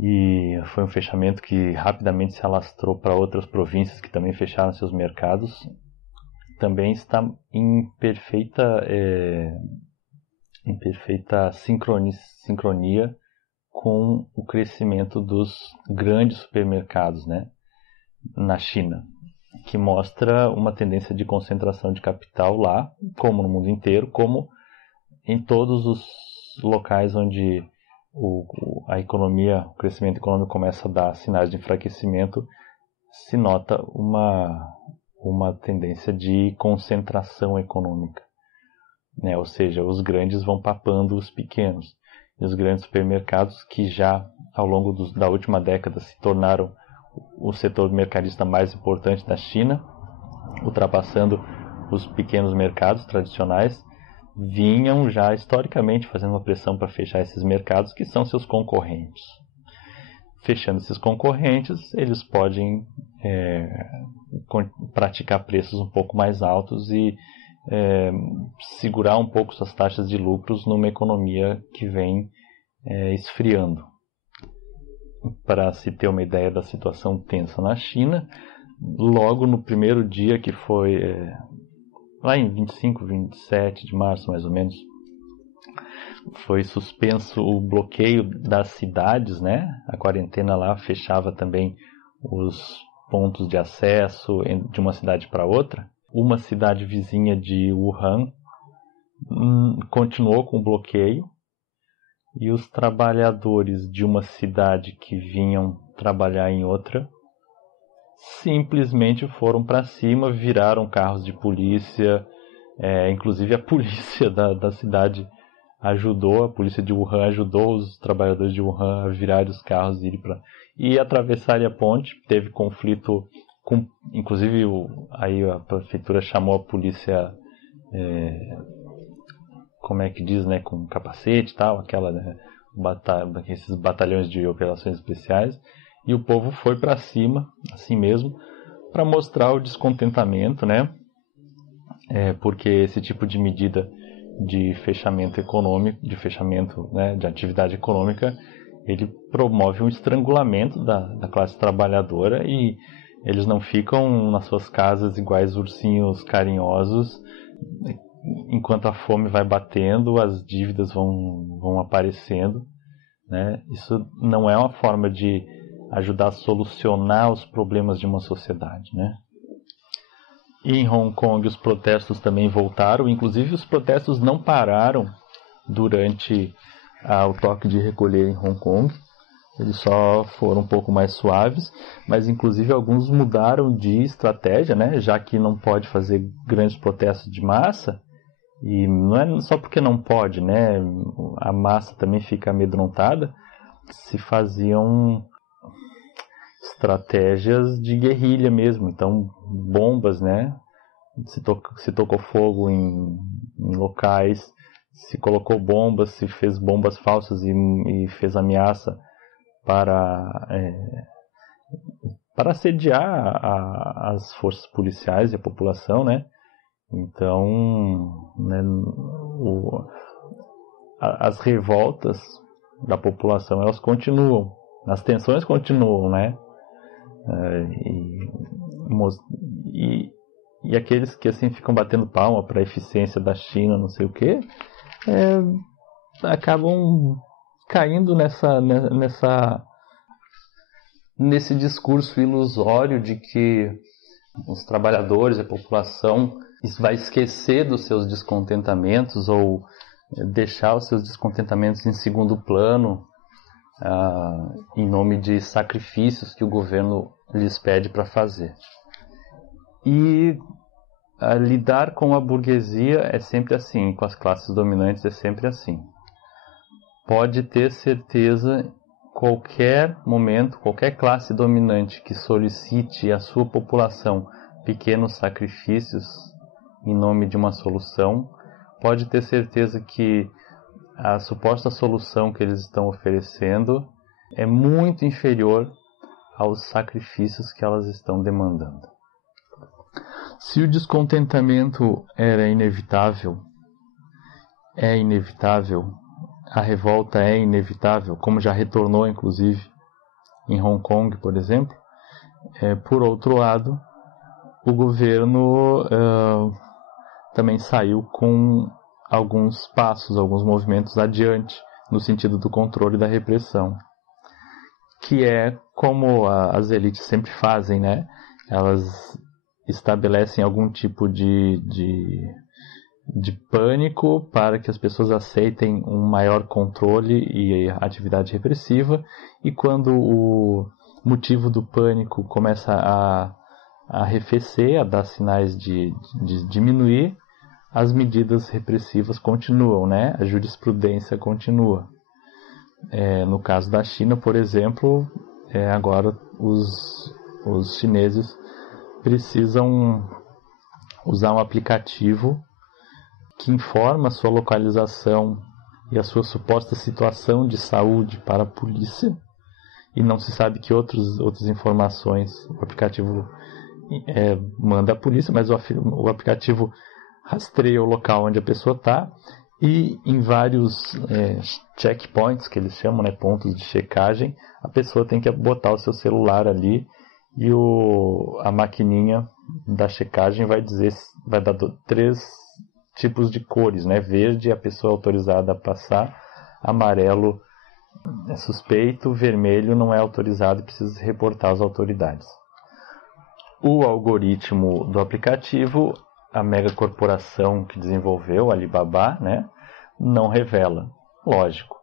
e foi um fechamento que rapidamente se alastrou para outras províncias que também fecharam seus mercados. Também está em perfeita sincronia com o crescimento dos grandes supermercados, né, na China, que mostra uma tendência de concentração de capital lá, como no mundo inteiro, como em todos os locais onde a economia, o crescimento econômico começa a dar sinais de enfraquecimento, se nota uma tendência de concentração econômica, né? Ou seja, os grandes vão papando os pequenos. E os grandes supermercados, que já ao longo da última década se tornaram o setor mercadista mais importante da China, ultrapassando os pequenos mercados tradicionais, vinham já historicamente fazendo uma pressão para fechar esses mercados, que são seus concorrentes. Fechando esses concorrentes, eles podem praticar preços um pouco mais altos e segurar um pouco suas taxas de lucros numa economia que vem esfriando. Para se ter uma ideia da situação tensa na China, logo no primeiro dia, que foi lá em 25, 27 de março mais ou menos, foi suspenso o bloqueio das cidades, né? A quarentena lá fechava também os pontos de acesso de uma cidade para outra. Uma cidade vizinha de Wuhan continuou com o bloqueio, e os trabalhadores de uma cidade que vinham trabalhar em outra simplesmente foram para cima, viraram carros de polícia, inclusive a polícia da cidade ajudou, a polícia de Wuhan ajudou os trabalhadores de Wuhan a virarem os carros e atravessarem a ponte. Teve conflito inclusive aí a prefeitura chamou a polícia, como é que diz, né, com capacete e tal, esses batalhões de operações especiais, e o povo foi para cima, assim mesmo, para mostrar o descontentamento, né, porque esse tipo de medida de fechamento econômico, né, de atividade econômica, ele promove um estrangulamento da classe trabalhadora, e eles não ficam nas suas casas iguais ursinhos carinhosos. Enquanto a fome vai batendo, as dívidas vão aparecendo, né? Isso não é uma forma de ajudar a solucionar os problemas de uma sociedade, né? E em Hong Kong os protestos também voltaram, inclusive os protestos não pararam durante o toque de recolher em Hong Kong. Eles só foram um pouco mais suaves, mas inclusive alguns mudaram de estratégia, né? Já que não pode fazer grandes protestos de massa, e não é só porque não pode, né? A massa também fica amedrontada, se faziam estratégias de guerrilha mesmo, então bombas, né? Se tocou fogo em locais, se colocou bombas, se fez bombas falsas e fez ameaça para assediar as forças policiais e a população, né? Então, né, as revoltas da população, elas continuam, as tensões continuam, né? E aqueles que assim ficam batendo palma para a eficiência da China, não sei o quê, acabam caindo nesse discurso ilusório de que os trabalhadores, a população, vai esquecer dos seus descontentamentos ou deixar os seus descontentamentos em segundo plano, em nome de sacrifícios que o governo lhes pede para fazer. E lidar com a burguesia é sempre assim, com as classes dominantes é sempre assim. Pode ter certeza, qualquer momento, qualquer classe dominante que solicite à sua população pequenos sacrifícios em nome de uma solução, pode ter certeza que a suposta solução que eles estão oferecendo é muito inferior aos sacrifícios que elas estão demandando. Se o descontentamento era inevitável, é inevitável, a revolta é inevitável, como já retornou inclusive em Hong Kong, por exemplo, por outro lado, o governo também saiu com alguns passos, alguns movimentos adiante, no sentido do controle da repressão, que é como as elites sempre fazem, né? Elas estabelecem algum tipo de pânico para que as pessoas aceitem um maior controle e atividade repressiva, e quando o motivo do pânico começa a arrefecer, a dar sinais de diminuir, as medidas repressivas continuam, né? A jurisprudência continua. No caso da China, por exemplo, agora os chineses precisam usar um aplicativo que informa a sua localização e a sua suposta situação de saúde para a polícia, e não se sabe que outras informações o aplicativo manda à polícia, mas o aplicativo rastreia o local onde a pessoa está, e em vários checkpoints, que eles chamam, né, pontos de checagem, a pessoa tem que botar o seu celular ali, e a maquininha da checagem vai dar 3 tipos de cores, né? Verde, a pessoa é autorizada a passar; amarelo é suspeito; vermelho não é autorizado e precisa reportar às autoridades. O algoritmo do aplicativo, a megacorporação que desenvolveu, a Alibaba, né, não revela, lógico.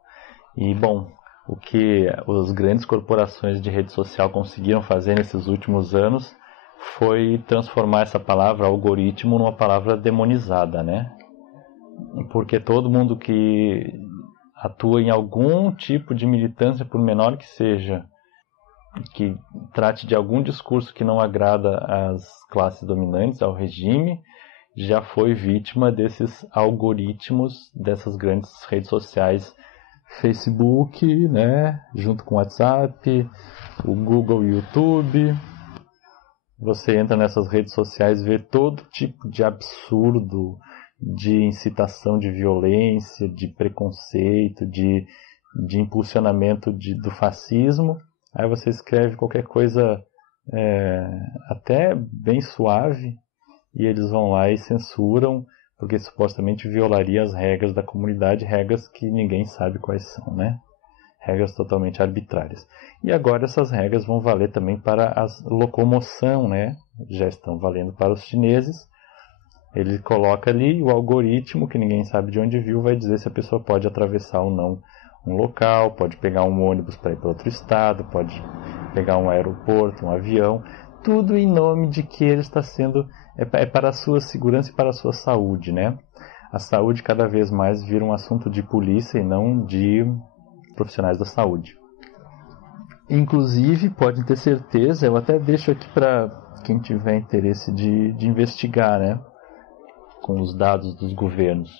E, bom, o que as grandes corporações de rede social conseguiram fazer nesses últimos anos foi transformar essa palavra algoritmo numa palavra demonizada, né? Porque todo mundo que atua em algum tipo de militância, por menor que seja, que trate de algum discurso que não agrada às classes dominantes, ao regime, já foi vítima desses algoritmos dessas grandes redes sociais, Facebook, né, junto com o WhatsApp, o Google e o YouTube. Você entra nessas redes sociais e vê todo tipo de absurdo, de incitação de violência, de preconceito, de impulsionamento do fascismo. Aí você escreve qualquer coisa até bem suave, e eles vão lá e censuram, porque supostamente violaria as regras da comunidade, regras que ninguém sabe quais são, né? Regras totalmente arbitrárias. E agora essas regras vão valer também para a locomoção, né? Já estão valendo para os chineses. Ele coloca ali o algoritmo, que ninguém sabe de onde viu, vai dizer se a pessoa pode atravessar ou não um local, pode pegar um ônibus para ir para outro estado, pode pegar um aeroporto, um avião, tudo em nome de que ele está sendo, é para a sua segurança e para a sua saúde, né? A saúde cada vez mais vira um assunto de polícia e não de profissionais da saúde. Inclusive, podem ter certeza, eu até deixo aqui para quem tiver interesse de investigar, né? Com os dados dos governos.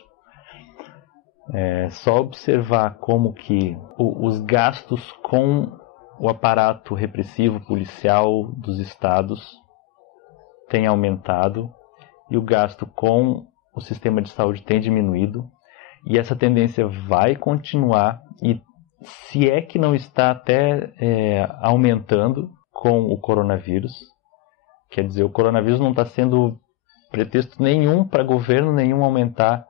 É só observar como que os gastos com o aparato repressivo policial dos estados têm aumentado e o gasto com o sistema de saúde tem diminuído, e essa tendência vai continuar, e se é que não está até aumentando com o coronavírus. Quer dizer, o coronavírus não está sendo pretexto nenhum para governo nenhum aumentar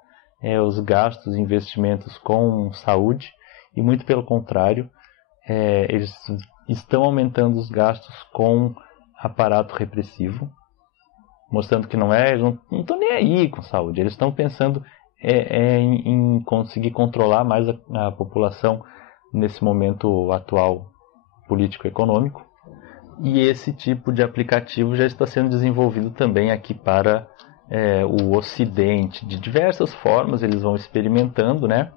os gastos e investimentos com saúde, e muito pelo contrário, eles estão aumentando os gastos com aparato repressivo, mostrando que eles não estão nem aí com saúde, eles estão pensando em conseguir controlar mais a população nesse momento atual político-econômico. E esse tipo de aplicativo já está sendo desenvolvido também aqui para o Ocidente. De diversas formas eles vão experimentando, né?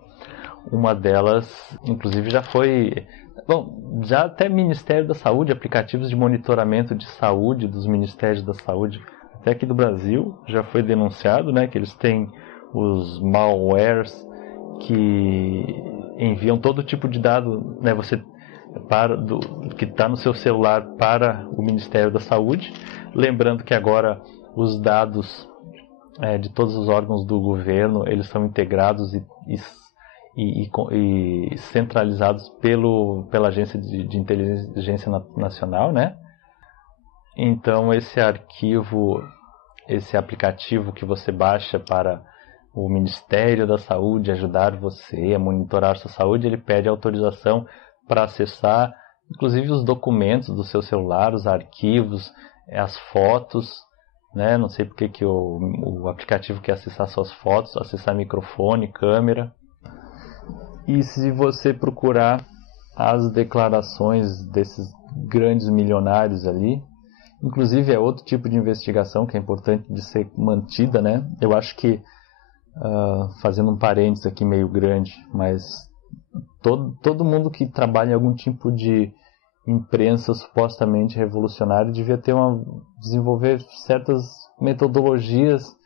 Uma delas, inclusive, já foi... Bom, já até Ministério da Saúde, aplicativos de monitoramento de saúde dos Ministérios da Saúde, até aqui do Brasil, já foi denunciado, né? Que eles têm os malwares que enviam todo tipo de dado, né? Que está no seu celular para o Ministério da Saúde. Lembrando que agora os dados de todos os órgãos do governo, eles são integrados e centralizados pela Agência de Inteligência Nacional, né? Então esse aplicativo que você baixa para o Ministério da Saúde ajudar você a monitorar sua saúde, ele pede autorização para acessar, inclusive, os documentos do seu celular, os arquivos, as fotos, né? Não sei porque que o aplicativo quer acessar suas fotos, acessar microfone, câmera. E se você procurar as declarações desses grandes milionários ali, inclusive é outro tipo de investigação que é importante de ser mantida, né? Eu acho que, fazendo um parênteses aqui meio grande, mas todo mundo que trabalha em algum tipo de imprensa supostamente revolucionária devia desenvolver certas metodologias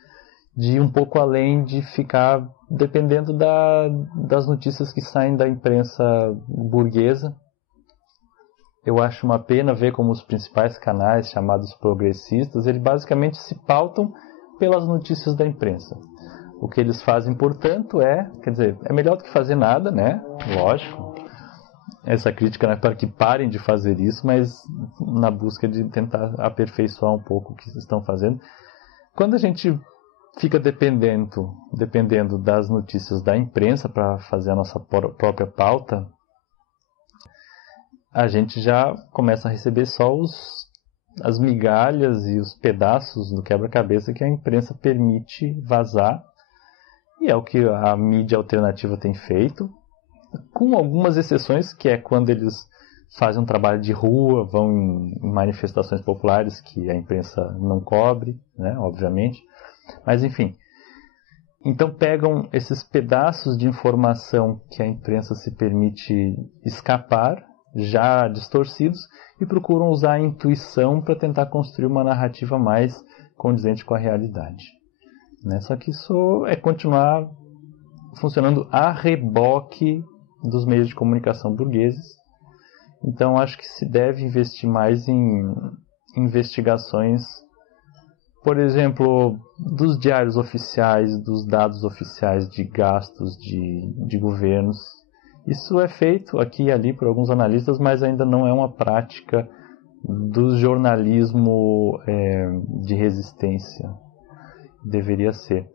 de ir um pouco além de ficar dependendo das notícias que saem da imprensa burguesa. Eu acho uma pena ver como os principais canais chamados progressistas, eles basicamente se pautam pelas notícias da imprensa. O que eles fazem, portanto, é melhor do que fazer nada, né? Lógico. Essa crítica não é para que parem de fazer isso, mas na busca de tentar aperfeiçoar um pouco o que estão fazendo. Quando a gente fica dependendo das notícias da imprensa para fazer a nossa própria pauta, a gente já começa a receber só as migalhas e os pedaços do quebra-cabeça que a imprensa permite vazar. E é o que a mídia alternativa tem feito, com algumas exceções, que é quando eles fazem um trabalho de rua, vão em manifestações populares que a imprensa não cobre, né, obviamente. Mas, enfim. Então pegam esses pedaços de informação que a imprensa se permite escapar, já distorcidos, e procuram usar a intuição para tentar construir uma narrativa mais condizente com a realidade. Né? Só que isso é continuar funcionando a reboque dos meios de comunicação burgueses. Então acho que se deve investir mais em investigações, por exemplo, dos diários oficiais, dos dados oficiais de gastos de governos. Isso é feito aqui e ali por alguns analistas, mas ainda não é uma prática do jornalismo de resistência. Deveria ser.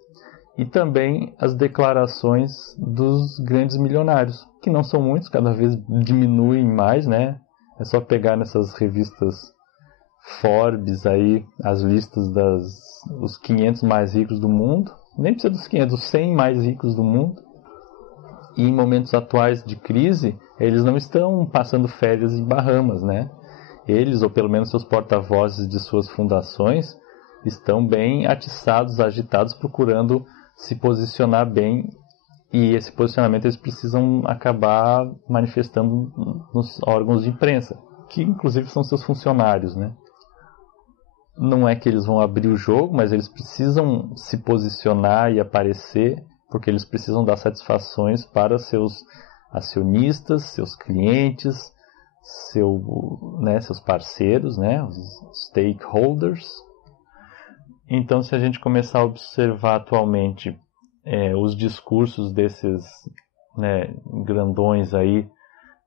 E também as declarações dos grandes milionários, que não são muitos, cada vez diminuem mais, né? É só pegar nessas revistas Forbes aí, as listas dos 500 mais ricos do mundo, nem precisa dos 500, dos 100 mais ricos do mundo, E em momentos atuais de crise, eles não estão passando férias em Bahamas, né? Eles, ou pelo menos seus porta-vozes de suas fundações, estão bem atiçados, agitados, procurando se posicionar bem. E esse posicionamento eles precisam acabar manifestando nos órgãos de imprensa, que inclusive são seus funcionários, né? Não é que eles vão abrir o jogo, mas eles precisam se posicionar e aparecer, porque eles precisam dar satisfações para seus acionistas, seus clientes, seus parceiros, né, os stakeholders. Então, se a gente começar a observar atualmente os discursos desses, né, grandões aí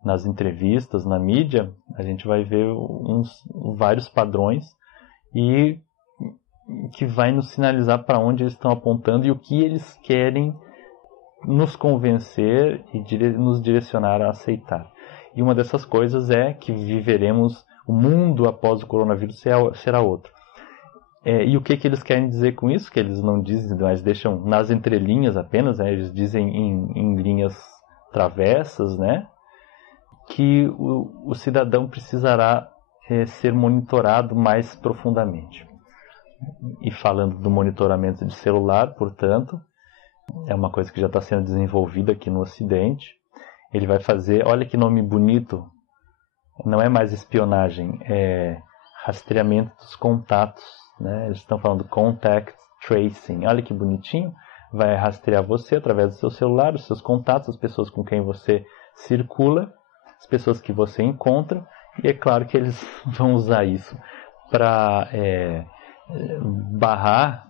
nas entrevistas, na mídia, a gente vai ver vários padrões e que vai nos sinalizar para onde eles estão apontando e o que eles querem nos convencer e nos direcionar a aceitar. E uma dessas coisas é que viveremos, o mundo após o coronavírus será outro. E o que eles querem dizer com isso? Que eles não dizem, mas deixam nas entrelinhas apenas, né? Eles dizem em linhas travessas, né? Que o cidadão precisará ser monitorado mais profundamente. E falando do monitoramento de celular, portanto, é uma coisa que já está sendo desenvolvida aqui no Ocidente. Ele vai fazer, olha que nome bonito, não é mais espionagem, é rastreamento dos contatos, né? Eles estão falando contact tracing, olha que bonitinho, vai rastrear você através do seu celular, os seus contatos, as pessoas com quem você circula, as pessoas que você encontra, e é claro que eles vão usar isso para barrar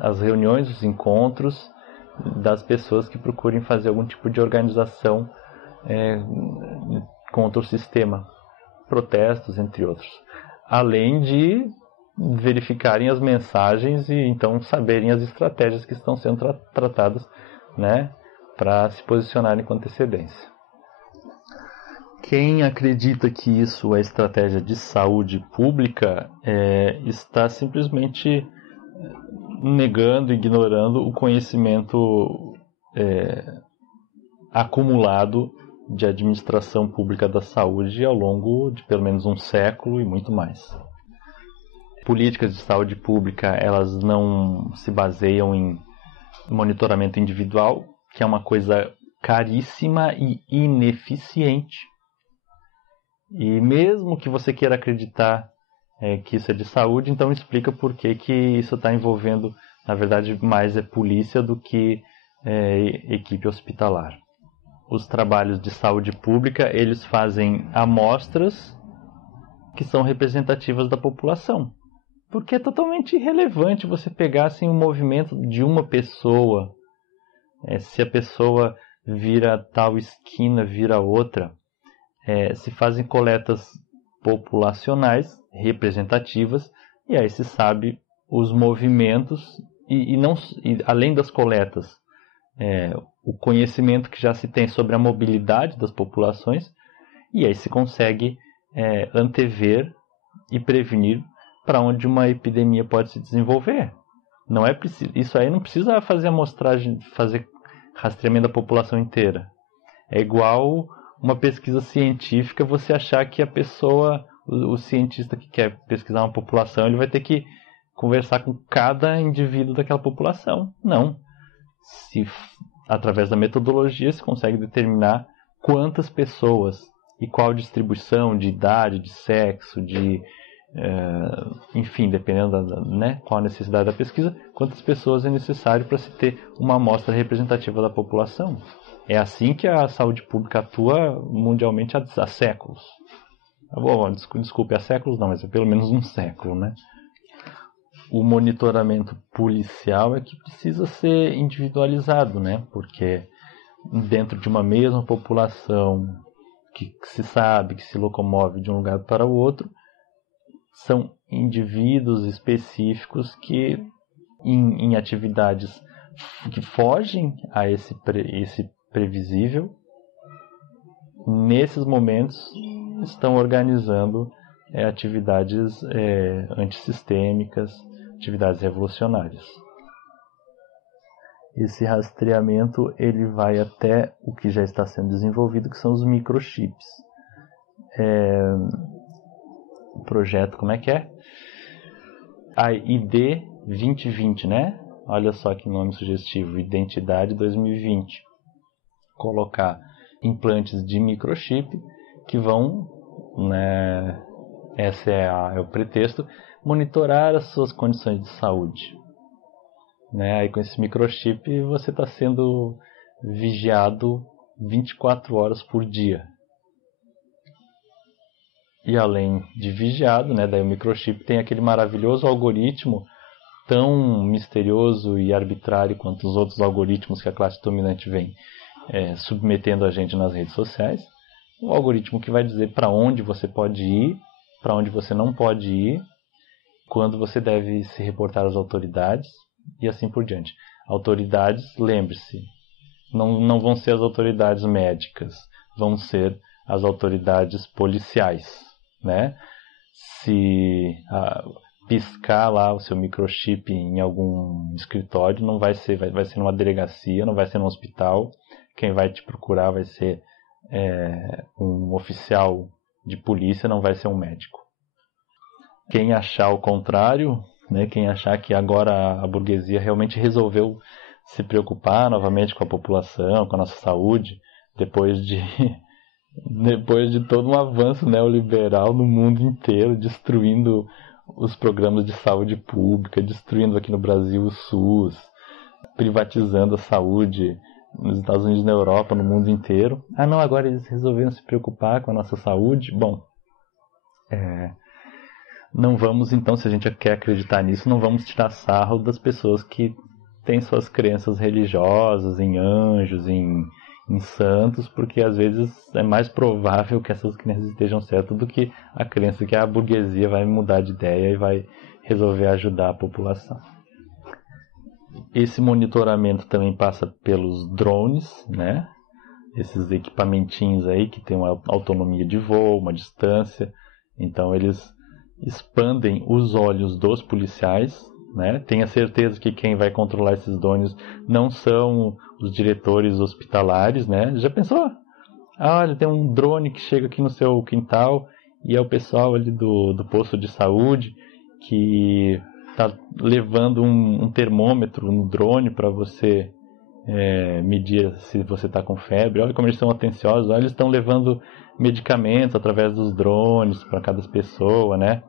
as reuniões, os encontros das pessoas que procurem fazer algum tipo de organização contra o sistema, protestos, entre outros. Além de verificarem as mensagens e então saberem as estratégias que estão sendo tratadas, né, para se posicionarem com antecedência. Quem acredita que isso é estratégia de saúde pública está simplesmente negando, ignorando o conhecimento acumulado de administração pública da saúde ao longo de pelo menos um século e muito mais. Políticas de saúde pública, elas não se baseiam em monitoramento individual, que é uma coisa caríssima e ineficiente. E mesmo que você queira acreditar que isso é de saúde, então explica por que isso está envolvendo, na verdade, mais polícia do que equipe hospitalar. Os trabalhos de saúde pública, eles fazem amostras que são representativas da população. Porque é totalmente irrelevante você pegar assim, o movimento de uma pessoa, se a pessoa vira tal esquina, vira outra. Se fazem coletas populacionais representativas e aí se sabe os movimentos e além das coletas, o conhecimento que já se tem sobre a mobilidade das populações e aí se consegue antever e prevenir para onde uma epidemia pode se desenvolver. Não é preciso, isso aí não precisa fazer amostragem, fazer rastreamento da população inteira. É igual uma pesquisa científica, você achar que a pessoa, o cientista que quer pesquisar uma população, ele vai ter que conversar com cada indivíduo daquela população. Não. Através da metodologia se consegue determinar quantas pessoas e qual distribuição de idade, de sexo, enfim, dependendo qual a necessidade da pesquisa, quantas pessoas é necessário para se ter uma amostra representativa da população. É assim que a saúde pública atua mundialmente há séculos. Desculpe, há séculos não, mas é pelo menos um século, né? O monitoramento policial é que precisa ser individualizado, né? Porque dentro de uma mesma população que se sabe, que se locomove de um lugar para o outro, são indivíduos específicos que em atividades que fogem a esse previsível, nesses momentos estão organizando atividades antissistêmicas, atividades revolucionárias. Esse rastreamento ele vai até o que já está sendo desenvolvido, que são os microchips. O projeto, como é que é? A ID 2020, né? Olha só que nome sugestivo, Identidade 2020. Colocar implantes de microchip que vão, né, esse é o pretexto, monitorar as suas condições de saúde. Né? Aí com esse microchip você está sendo vigiado 24 horas por dia. E além de vigiado, né, daí o microchip tem aquele maravilhoso algoritmo tão misterioso e arbitrário quanto os outros algoritmos que a classe dominante vem submetendo a gente nas redes sociais. Um algoritmo que vai dizer para onde você pode ir, para onde você não pode ir, quando você deve se reportar às autoridades e assim por diante. Autoridades, lembre-se, não vão ser as autoridades médicas, vão ser as autoridades policiais, né? Se piscar lá o seu microchip em algum escritório, não vai ser, vai ser numa delegacia, não vai ser num hospital. Quem vai te procurar vai ser um oficial de polícia, não vai ser um médico. Quem achar o contrário, né, quem achar que agora a burguesia realmente resolveu se preocupar novamente com a população, com a nossa saúde, depois de todo um avanço neoliberal no mundo inteiro, destruindo os programas de saúde pública, destruindo aqui no Brasil o SUS, privatizando a saúde nos Estados Unidos, na Europa, no mundo inteiro. Não, agora eles resolveram se preocupar com a nossa saúde. Bom, não vamos, então, se a gente quer acreditar nisso, não vamos tirar sarro das pessoas que têm suas crenças religiosas em anjos, em santos, porque às vezes é mais provável que essas crenças estejam certas do que a crença que a burguesia vai mudar de ideia e vai resolver ajudar a população. Esse monitoramento também passa pelos drones, né? Esses equipamentinhos aí que tem uma autonomia de voo, uma distância. Então eles expandem os olhos dos policiais, né? Tenha certeza que quem vai controlar esses drones não são os diretores hospitalares, né? Já pensou? Olha, tem um drone que chega aqui no seu quintal e é o pessoal ali do posto de saúde que está levando um termômetro no drone para você medir se você está com febre. Olha como eles são atenciosos. Olha, eles estão levando medicamentos através dos drones para cada pessoa, né?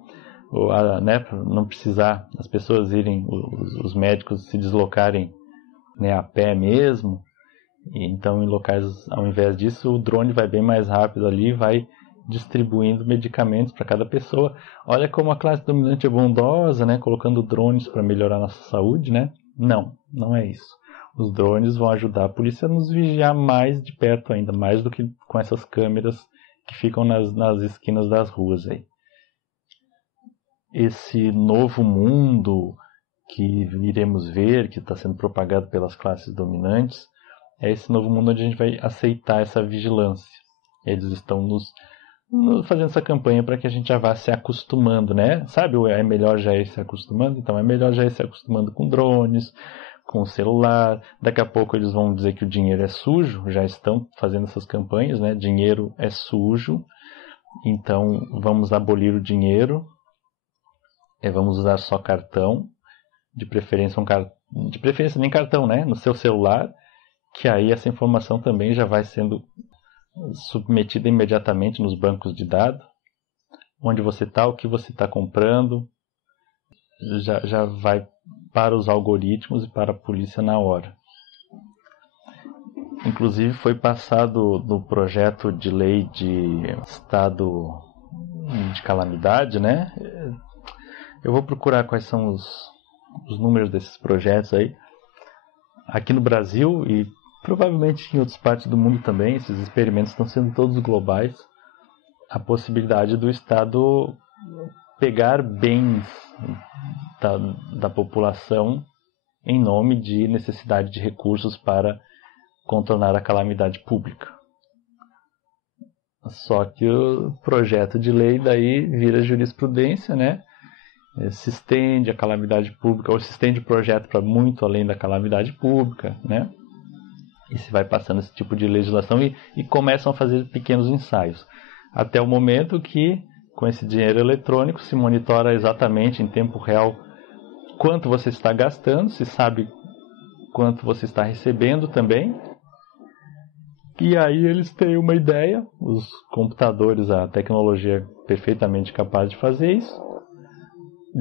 Né? Não precisar as pessoas irem, os médicos se deslocarem, né, a pé mesmo. E então, em locais, ao invés disso, o drone vai bem mais rápido ali e vai distribuindo medicamentos para cada pessoa. Olha como a classe dominante é bondosa, né? Colocando drones para melhorar a nossa saúde, né? Não é isso. Os drones vão ajudar a polícia a nos vigiar mais de perto ainda, mais do que com essas câmeras que ficam nas esquinas das ruas aí. Esse novo mundo que iremos ver, que está sendo propagado pelas classes dominantes, é esse novo mundo onde a gente vai aceitar essa vigilância. Eles estão nos fazendo essa campanha para que a gente já vá se acostumando, né? Sabe, é melhor já ir se acostumando? Então é melhor já ir se acostumando com drones, com o celular. Daqui a pouco eles vão dizer que o dinheiro é sujo, já estão fazendo essas campanhas, né? Dinheiro é sujo, então vamos abolir o dinheiro, vamos usar só cartão, de preferência nem cartão, né? No seu celular, que aí essa informação também já vai sendo submetida imediatamente nos bancos de dados, onde você está, o que você está comprando, já vai para os algoritmos e para a polícia na hora. Inclusive foi passado no projeto de lei de estado de calamidade, né? Eu vou procurar quais são os números desses projetos aí. Aqui no Brasil e provavelmente em outras partes do mundo também, esses experimentos estão sendo todos globais. A possibilidade do Estado pegar bens da população em nome de necessidade de recursos para contornar a calamidade pública. Só que o projeto de lei daí vira jurisprudência, né? se estende a calamidade pública, ou se estende o projeto para muito além da calamidade pública, né? E se vai passando esse tipo de legislação e começam a fazer pequenos ensaios. Até o momento que, com esse dinheiro eletrônico, se monitora exatamente em tempo real quanto você está gastando, se sabe quanto você está recebendo também. E aí eles têm uma ideia, os computadores, a tecnologia é perfeitamente capaz de fazer isso,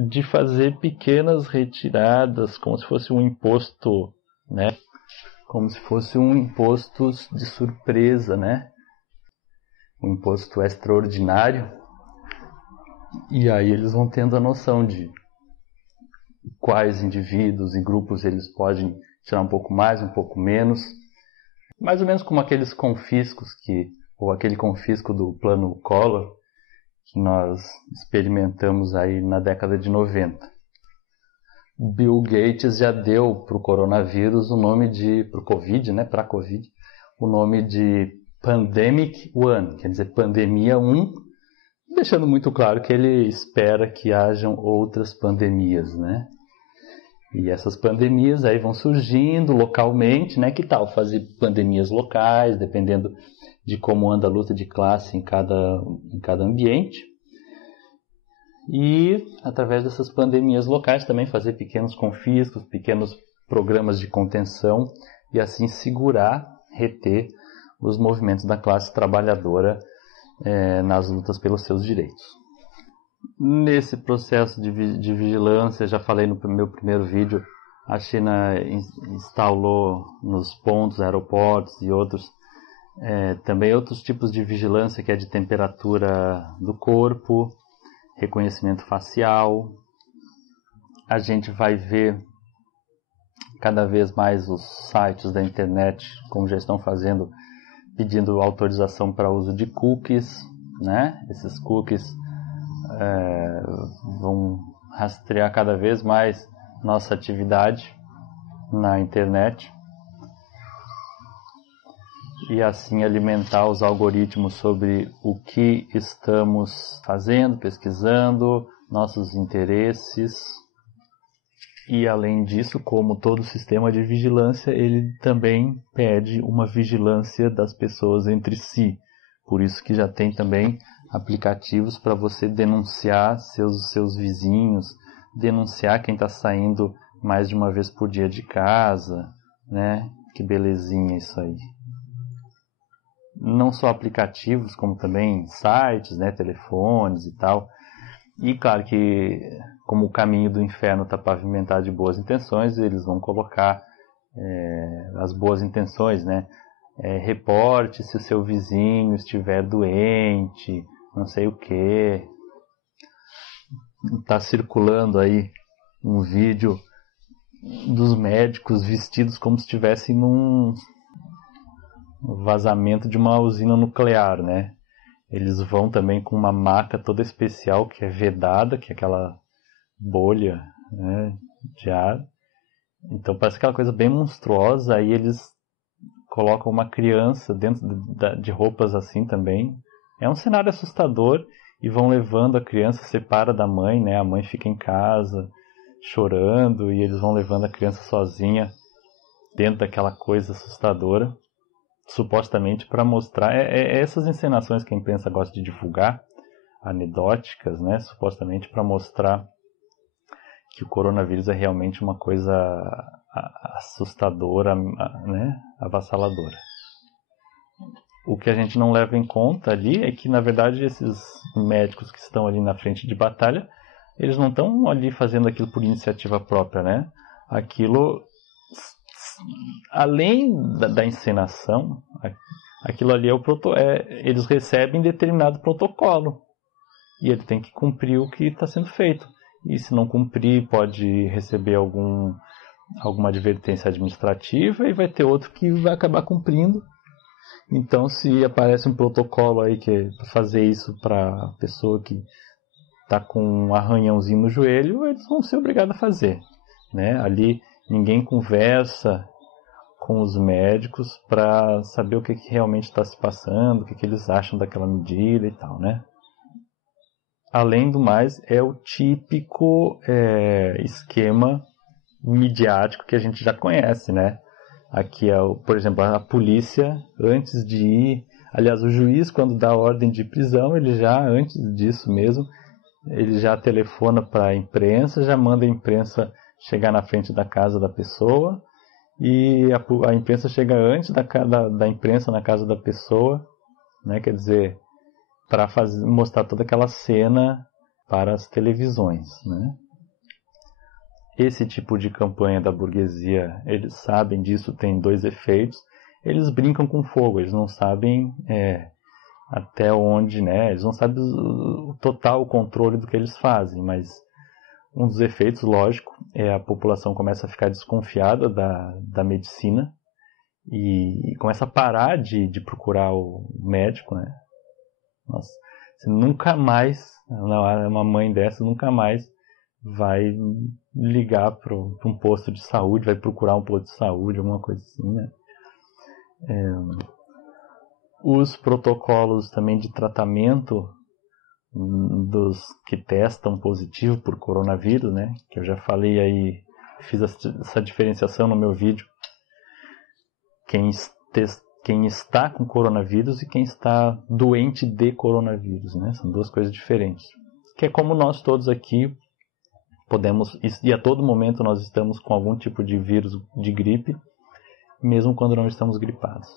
de fazer pequenas retiradas, como se fosse um imposto, né? Como se fosse um imposto de surpresa, né? Um imposto extraordinário. E aí eles vão tendo a noção de quais indivíduos e grupos eles podem tirar um pouco mais, um pouco menos. Mais ou menos como aqueles confiscos ou aquele confisco do plano Collor que nós experimentamos aí na década de 90. Bill Gates já deu para o coronavírus o nome de, para o Covid, né, para a Covid, o nome de Pandemic One, quer dizer, Pandemia 1, deixando muito claro que ele espera que hajam outras pandemias, né? E essas pandemias aí vão surgindo localmente, né? Que tal fazer pandemias locais, dependendo de como anda a luta de classe em cada ambiente. E, através dessas pandemias locais, também fazer pequenos confiscos, pequenos programas de contenção e assim segurar, reter os movimentos da classe trabalhadora nas lutas pelos seus direitos. Nesse processo de vigilância, já falei no meu primeiro vídeo, a China instalou nos pontos, aeroportos e outros, também outros tipos de vigilância, que é de temperatura do corpo, reconhecimento facial. A gente vai ver cada vez mais os sites da internet, como já estão fazendo, pedindo autorização para uso de cookies, né? Esses cookies vão rastrear cada vez mais nossa atividade na internet e assim alimentar os algoritmos sobre o que estamos fazendo, pesquisando, nossos interesses. E além disso, como todo sistema de vigilância, ele também pede uma vigilância das pessoas entre si. Por isso que já tem também aplicativos para você denunciar seus vizinhos, denunciar quem está saindo mais de uma vez por dia de casa, né? Que belezinha isso aí. Não só aplicativos, como também sites, né? Telefones e tal. E claro que, como o caminho do inferno está pavimentado de boas intenções, eles vão colocar as boas intenções, né? Reporte se o seu vizinho estiver doente, não sei o que. Está circulando aí um vídeo dos médicos vestidos como se estivessem num vazamento de uma usina nuclear, né? Eles vão também com uma maca toda especial que é vedada, que é aquela bolha, né, de ar. Então parece aquela coisa bem monstruosa. Aí eles colocam uma criança dentro de roupas assim também. É um cenário assustador e vão levando a criança, separa da mãe, né? A mãe fica em casa chorando e eles vão levando a criança sozinha dentro daquela coisa assustadora, supostamente para mostrar essas encenações que a imprensa gosta de divulgar, anedóticas, né? Supostamente para mostrar que o coronavírus é realmente uma coisa assustadora, né? Avassaladora. O que a gente não leva em conta ali é que, na verdade, esses médicos que estão ali na frente de batalha, eles não estão ali fazendo aquilo por iniciativa própria, né? Aquilo, além da encenação, aquilo ali eles recebem determinado protocolo e ele tem que cumprir o que está sendo feito. E se não cumprir, pode receber alguma advertência administrativa e vai ter outro que vai acabar cumprindo. Então, se aparece um protocolo aí que é para fazer isso para a pessoa que está com um arranhãozinho no joelho, eles vão ser obrigados a fazer, né? Ali ninguém conversa com os médicos para saber o que realmente está se passando, o que eles acham daquela medida e tal, né? além do mais, é o típico esquema midiático que a gente já conhece, né? Aqui por exemplo, a polícia, antes de ir... Aliás, o juiz, quando dá a ordem de prisão, ele já, antes disso mesmo, ele já telefona para a imprensa, já manda a imprensa chegar na frente da casa da pessoa, e a imprensa chega antes da imprensa na casa da pessoa, né? Quer dizer, para mostrar toda aquela cena para as televisões, né? Esse tipo de campanha da burguesia, eles sabem disso, tem dois efeitos. Eles brincam com fogo, eles não sabem até onde, né? Eles não sabem o total controle do que eles fazem, mas um dos efeitos, lógico, é a população começa a ficar desconfiada da medicina e começa a parar de procurar o médico, né? Nossa, você nunca mais, uma mãe dessa nunca mais vai ligar para um posto de saúde, vai procurar um posto de saúde, alguma coisa assim, né? Os protocolos também de tratamento dos que testam positivo por coronavírus, né? Que eu já falei aí, fiz essa diferenciação no meu vídeo. Quem está com coronavírus e quem está doente de coronavírus, né? São duas coisas diferentes. Que é como nós todos aqui podemos, e a todo momento nós estamos com algum tipo de vírus de gripe, mesmo quando não estamos gripados.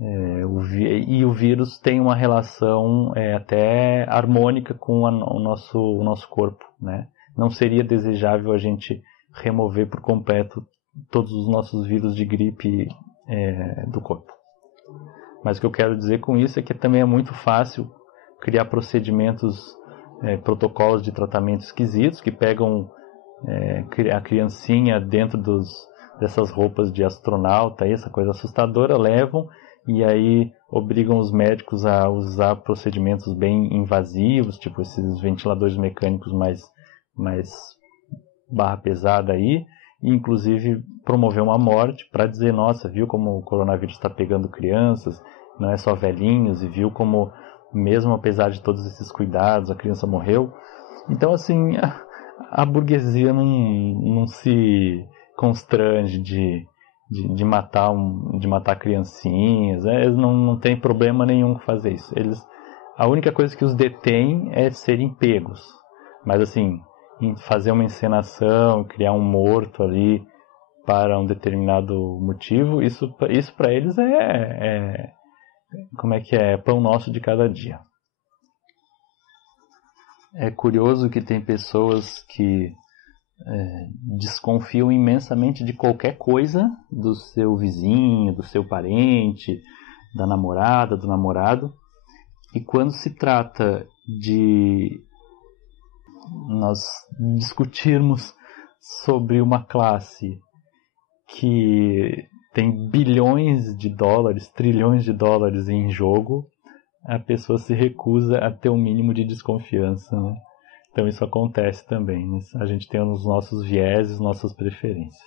E o vírus tem uma relação até harmônica com o nosso corpo, né? Não seria desejável a gente remover por completo todos os nossos vírus de gripe do corpo. Mas o que eu quero dizer com isso é que também é muito fácil criar procedimentos, protocolos de tratamento esquisitos, que pegam a criancinha dentro dessas roupas de astronauta, essa coisa assustadora, levam e aí obrigam os médicos a usar procedimentos bem invasivos, tipo esses ventiladores mecânicos mais barra pesada aí, e inclusive promover uma morte para dizer, nossa, viu como o coronavírus está pegando crianças, não é só velhinhos, e viu como mesmo apesar de todos esses cuidados a criança morreu. Então assim, a burguesia não se constrange de matar criancinhas, eles não tem problema nenhum com fazer isso. A única coisa que os detém é serem pegos, mas assim, fazer uma encenação, criar um morto ali para um determinado motivo, isso para eles como é que é pão nosso de cada dia. É curioso que tem pessoas que desconfiam imensamente de qualquer coisa do seu vizinho, do seu parente, da namorada, do namorado, e quando se trata de nós discutirmos sobre uma classe que tem bilhões de dólares, trilhões de dólares em jogo, a pessoa se recusa a ter um mínimo de desconfiança, né? Então isso acontece também, né? A gente tem os nossos vieses, nossas preferências.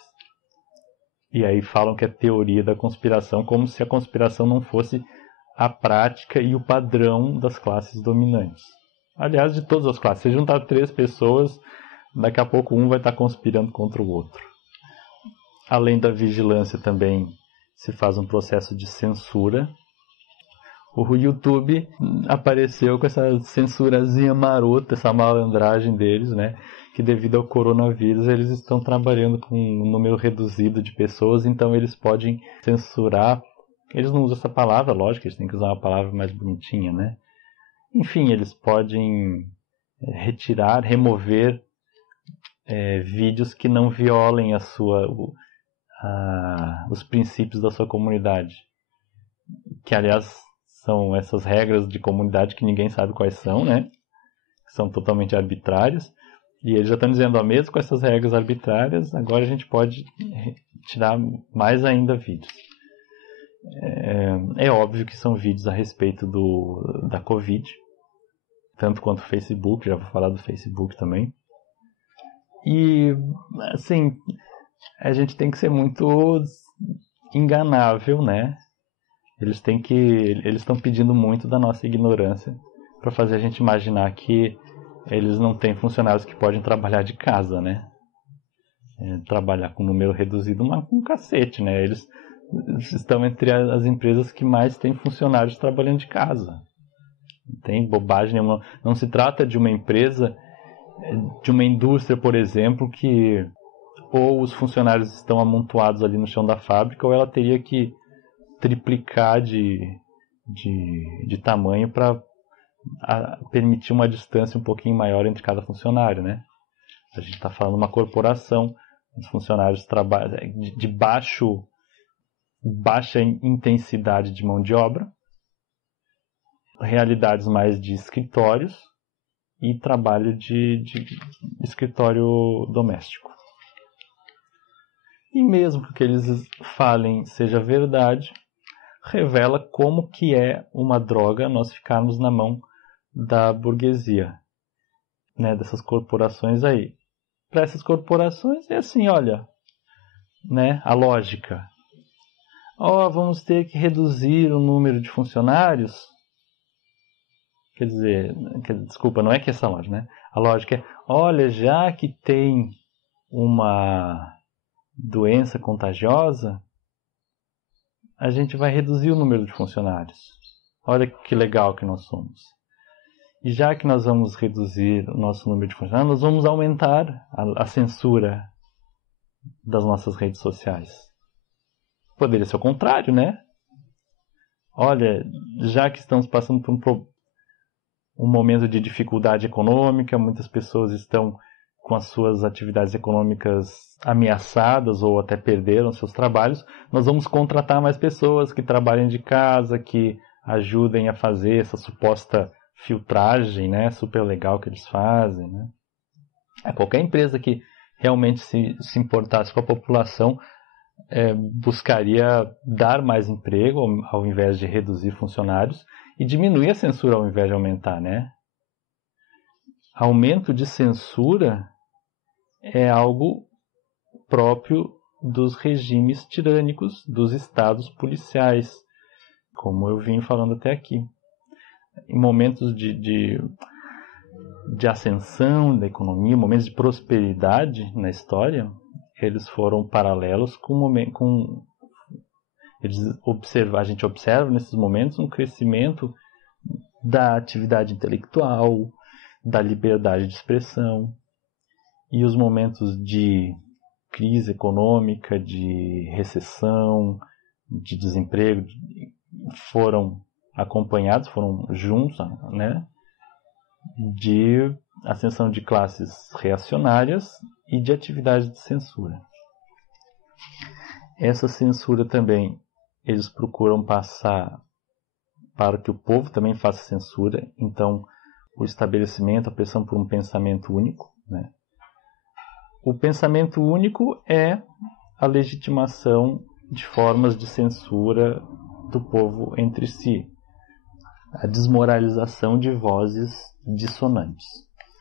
E aí falam que é teoria da conspiração, como se a conspiração não fosse a prática e o padrão das classes dominantes. Aliás, de todas as classes. Se juntar 3 pessoas, daqui a pouco um vai estar conspirando contra o outro. Além da vigilância também se faz um processo de censura. O YouTube apareceu com essa censurazinha marota, essa malandragem deles, né? Que devido ao coronavírus eles estão trabalhando com um número reduzido de pessoas, então eles podem censurar. Eles não usam essa palavra, lógico, eles têm que usar uma palavra mais bonitinha, né? Enfim, eles podem remover vídeos que não violem os princípios da sua comunidade. Que, aliás, são essas regras de comunidade que ninguém sabe quais são, né? São totalmente arbitrárias. E eles já estão dizendo, mesmo com essas regras arbitrárias, agora a gente pode tirar mais ainda vídeos. É óbvio que são vídeos a respeito da Covid, tanto quanto o Facebook, já vou falar do Facebook também. E, assim, a gente tem que ser muito enganável, né? Eles estão pedindo muito da nossa ignorância para fazer a gente imaginar que eles não têm funcionários que podem trabalhar de casa, né? Trabalhar com número reduzido, um cacete, né? Eles estão entre as empresas que mais têm funcionários trabalhando de casa. Não tem bobagem nenhuma. Não se trata de uma empresa, de uma indústria, por exemplo, que ou os funcionários estão amontoados ali no chão da fábrica, ou ela teria que triplicar de tamanho para permitir uma distância um pouquinho maior entre cada funcionário, né? A gente está falando de uma corporação, os funcionários trabalham de baixa intensidade de mão de obra, realidades mais de escritórios e trabalho de escritório doméstico. E mesmo que o que eles falem seja verdade, revela como que é uma droga nós ficarmos na mão da burguesia, né, dessas corporações aí. Para essas corporações é assim, olha, né, a lógica. Vamos ter que reduzir o número de funcionários. Quer dizer, desculpa, não é que essa lógica, né? A lógica é, olha, já que tem uma doença contagiosa, a gente vai reduzir o número de funcionários. Olha que legal que nós somos. E já que nós vamos reduzir o nosso número de funcionários, nós vamos aumentar a censura das nossas redes sociais. Poderia ser o contrário, né? Olha, já que estamos passando por um momento de dificuldade econômica, muitas pessoas estão com as suas atividades econômicas ameaçadas ou até perderam seus trabalhos, nós vamos contratar mais pessoas que trabalhem de casa, que ajudem a fazer essa suposta filtragem, né, super legal que eles fazem, né? Qualquer empresa que realmente se importasse com a população buscaria dar mais emprego ao invés de reduzir funcionários e diminuir a censura ao invés de aumentar, né? Aumento de censura é algo próprio dos regimes tirânicos, dos estados policiais, como eu vim falando até aqui. Em momentos de ascensão da economia, momentos de prosperidade na história, eles foram paralelos a gente observa nesses momentos um crescimento da atividade intelectual, da liberdade de expressão, e os momentos de crise econômica, de recessão, de desemprego foram acompanhados, foram juntos, né, de ascensão de classes reacionárias e de atividade de censura. Essa censura também eles procuram passar para que o povo também faça censura, então o estabelecimento, a pressão por um pensamento único, né? O pensamento único é a legitimação de formas de censura do povo entre si, a desmoralização de vozes dissonantes.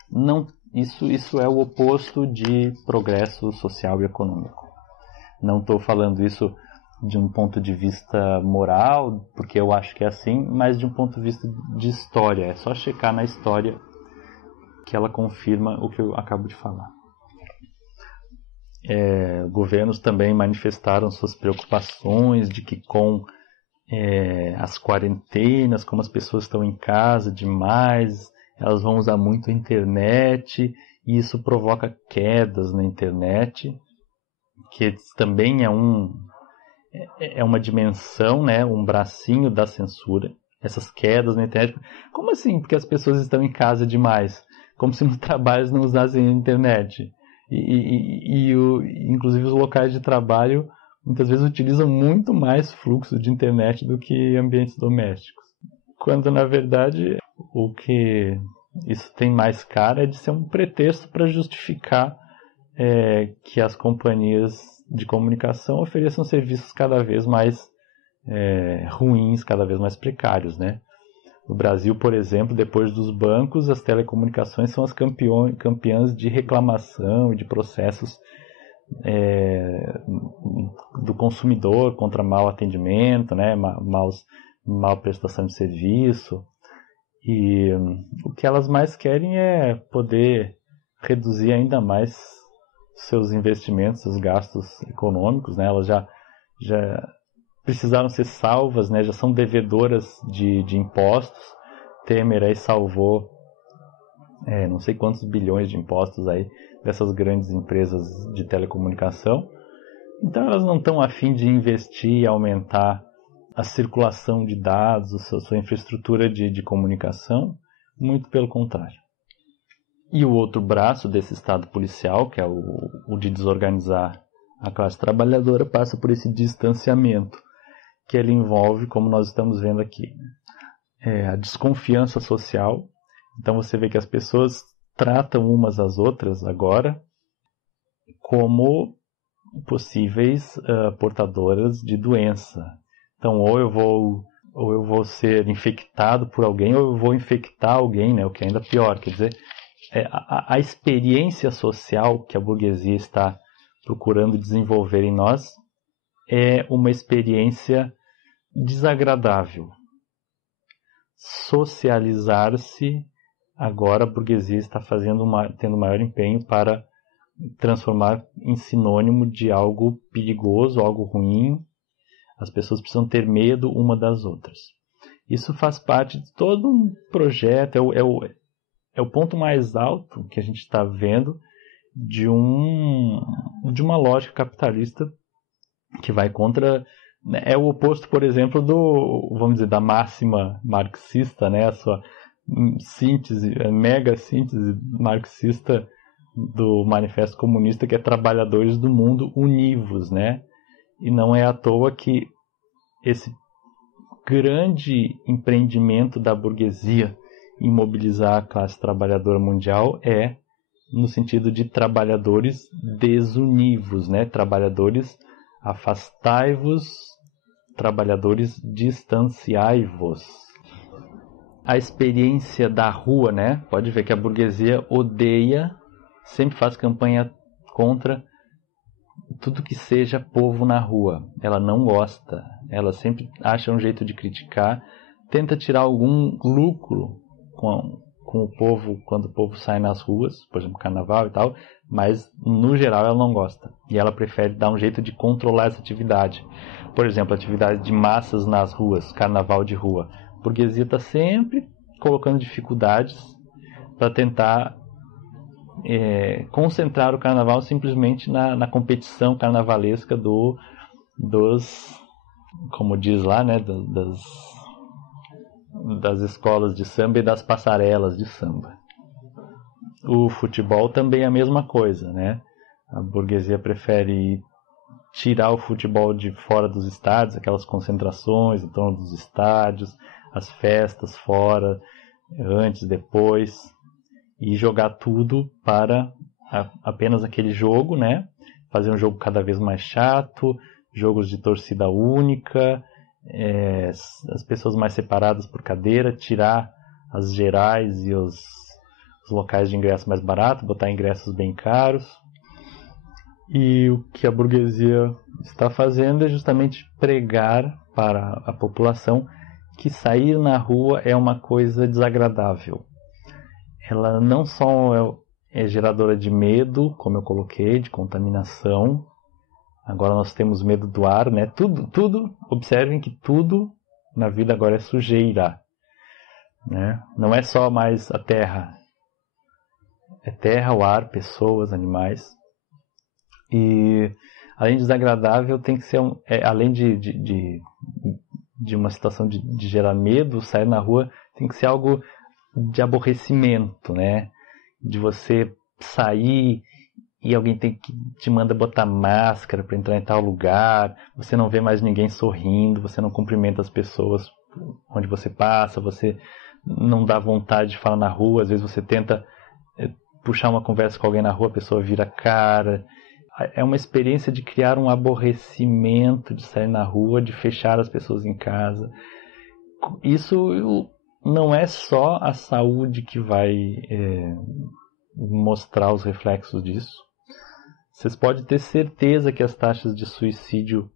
Não, isso é o oposto de progresso social e econômico. Não estou falando isso de um ponto de vista moral, porque eu acho que é assim, mas de um ponto de vista de história. É só checar na história que ela confirma o que eu acabo de falar. Governos também manifestaram suas preocupações de que com as quarentenas, como as pessoas estão em casa demais, elas vão usar muito a internet, e isso provoca quedas na internet, que também é uma dimensão, né, um bracinho da censura, essas quedas na internet. Como assim? Porque as pessoas estão em casa demais, como se no trabalho não usassem a internet. Inclusive os locais de trabalho muitas vezes utilizam muito mais fluxo de internet do que ambientes domésticos. Quando, na verdade, o que isso tem mais cara é de ser um pretexto para justificar que as companhias de comunicação ofereçam serviços cada vez mais ruins, cada vez mais precários, né? No Brasil, por exemplo, depois dos bancos, as telecomunicações são as campeãs de reclamação e de processos do consumidor contra mau atendimento, né, mal prestação de serviço. E o que elas mais querem é poder reduzir ainda mais seus investimentos, seus gastos econômicos, né? Elas já precisaram ser salvas, né? Já são devedoras de impostos. Temer aí salvou não sei quantos bilhões de impostos aí dessas grandes empresas de telecomunicação. Então elas não estão a fim de investir e aumentar a circulação de dados, a sua infraestrutura de comunicação, muito pelo contrário. E o outro braço desse Estado policial, que é o de desorganizar a classe trabalhadora, passa por esse distanciamento, que ele envolve, como nós estamos vendo aqui, a desconfiança social. Então você vê que as pessoas tratam umas às outras agora como possíveis portadoras de doença. Então ou eu vou ser infectado por alguém, ou eu vou infectar alguém, né? O que é ainda pior. Quer dizer, a experiência social que a burguesia está procurando desenvolver em nós é uma experiência desagradável. Socializar-se, agora a burguesia está tendo maior empenho para transformar em sinônimo de algo perigoso, algo ruim. As pessoas precisam ter medo uma das outras. Isso faz parte de todo um projeto, é o ponto mais alto que a gente está vendo de uma lógica capitalista que vai contra... É o oposto, por exemplo, vamos dizer, da máxima marxista, né? A sua síntese, mega síntese marxista do Manifesto Comunista, que é trabalhadores do mundo univos, né? E não é à toa que esse grande empreendimento da burguesia em mobilizar a classe trabalhadora mundial é no sentido de trabalhadores desunivos, né? Trabalhadores afastai-vos, trabalhadores distanciai-vos. A experiência da rua, né? Pode ver que a burguesia odeia, sempre faz campanha contra tudo que seja povo na rua. Ela não gosta. Ela sempre acha um jeito de criticar, tenta tirar algum lucro com o povo quando o povo sai nas ruas, por exemplo, carnaval e tal, mas no geral ela não gosta. E ela prefere dar um jeito de controlar essa atividade. Por exemplo, atividade de massas nas ruas, carnaval de rua. A burguesia está sempre colocando dificuldades para tentar concentrar o carnaval simplesmente na competição carnavalesca dos, como diz lá, né, das escolas de samba e das passarelas de samba. O futebol também é a mesma coisa, né? A burguesia prefere tirar o futebol de fora dos estádios, aquelas concentrações em torno dos estádios, as festas fora, antes, depois, e jogar tudo para apenas aquele jogo, né? Fazer um jogo cada vez mais chato, jogos de torcida única, as pessoas mais separadas por cadeira, tirar as gerais e os locais de ingresso mais baratos, botar ingressos bem caros. E o que a burguesia está fazendo é justamente pregar para a população que sair na rua é uma coisa desagradável. Ela não só é geradora de medo, como eu coloquei, de contaminação. Agora nós temos medo do ar, né? Tudo, observem que tudo na vida agora é sujeira, né? Não é só mais a terra. É terra, o ar, pessoas, animais. E além de desagradável, tem que ser além de uma situação de gerar medo, sair na rua, tem que ser algo de aborrecimento, né? De você sair e alguém te manda botar máscara para entrar em tal lugar, você não vê mais ninguém sorrindo, você não cumprimenta as pessoas onde você passa, você não dá vontade de falar na rua, às vezes você tenta puxar uma conversa com alguém na rua, a pessoa vira a cara. É uma experiência de criar um aborrecimento de sair na rua, de fechar as pessoas em casa. Isso não é só a saúde que vai mostrar os reflexos disso. Vocês podem ter certeza que as taxas de suicídio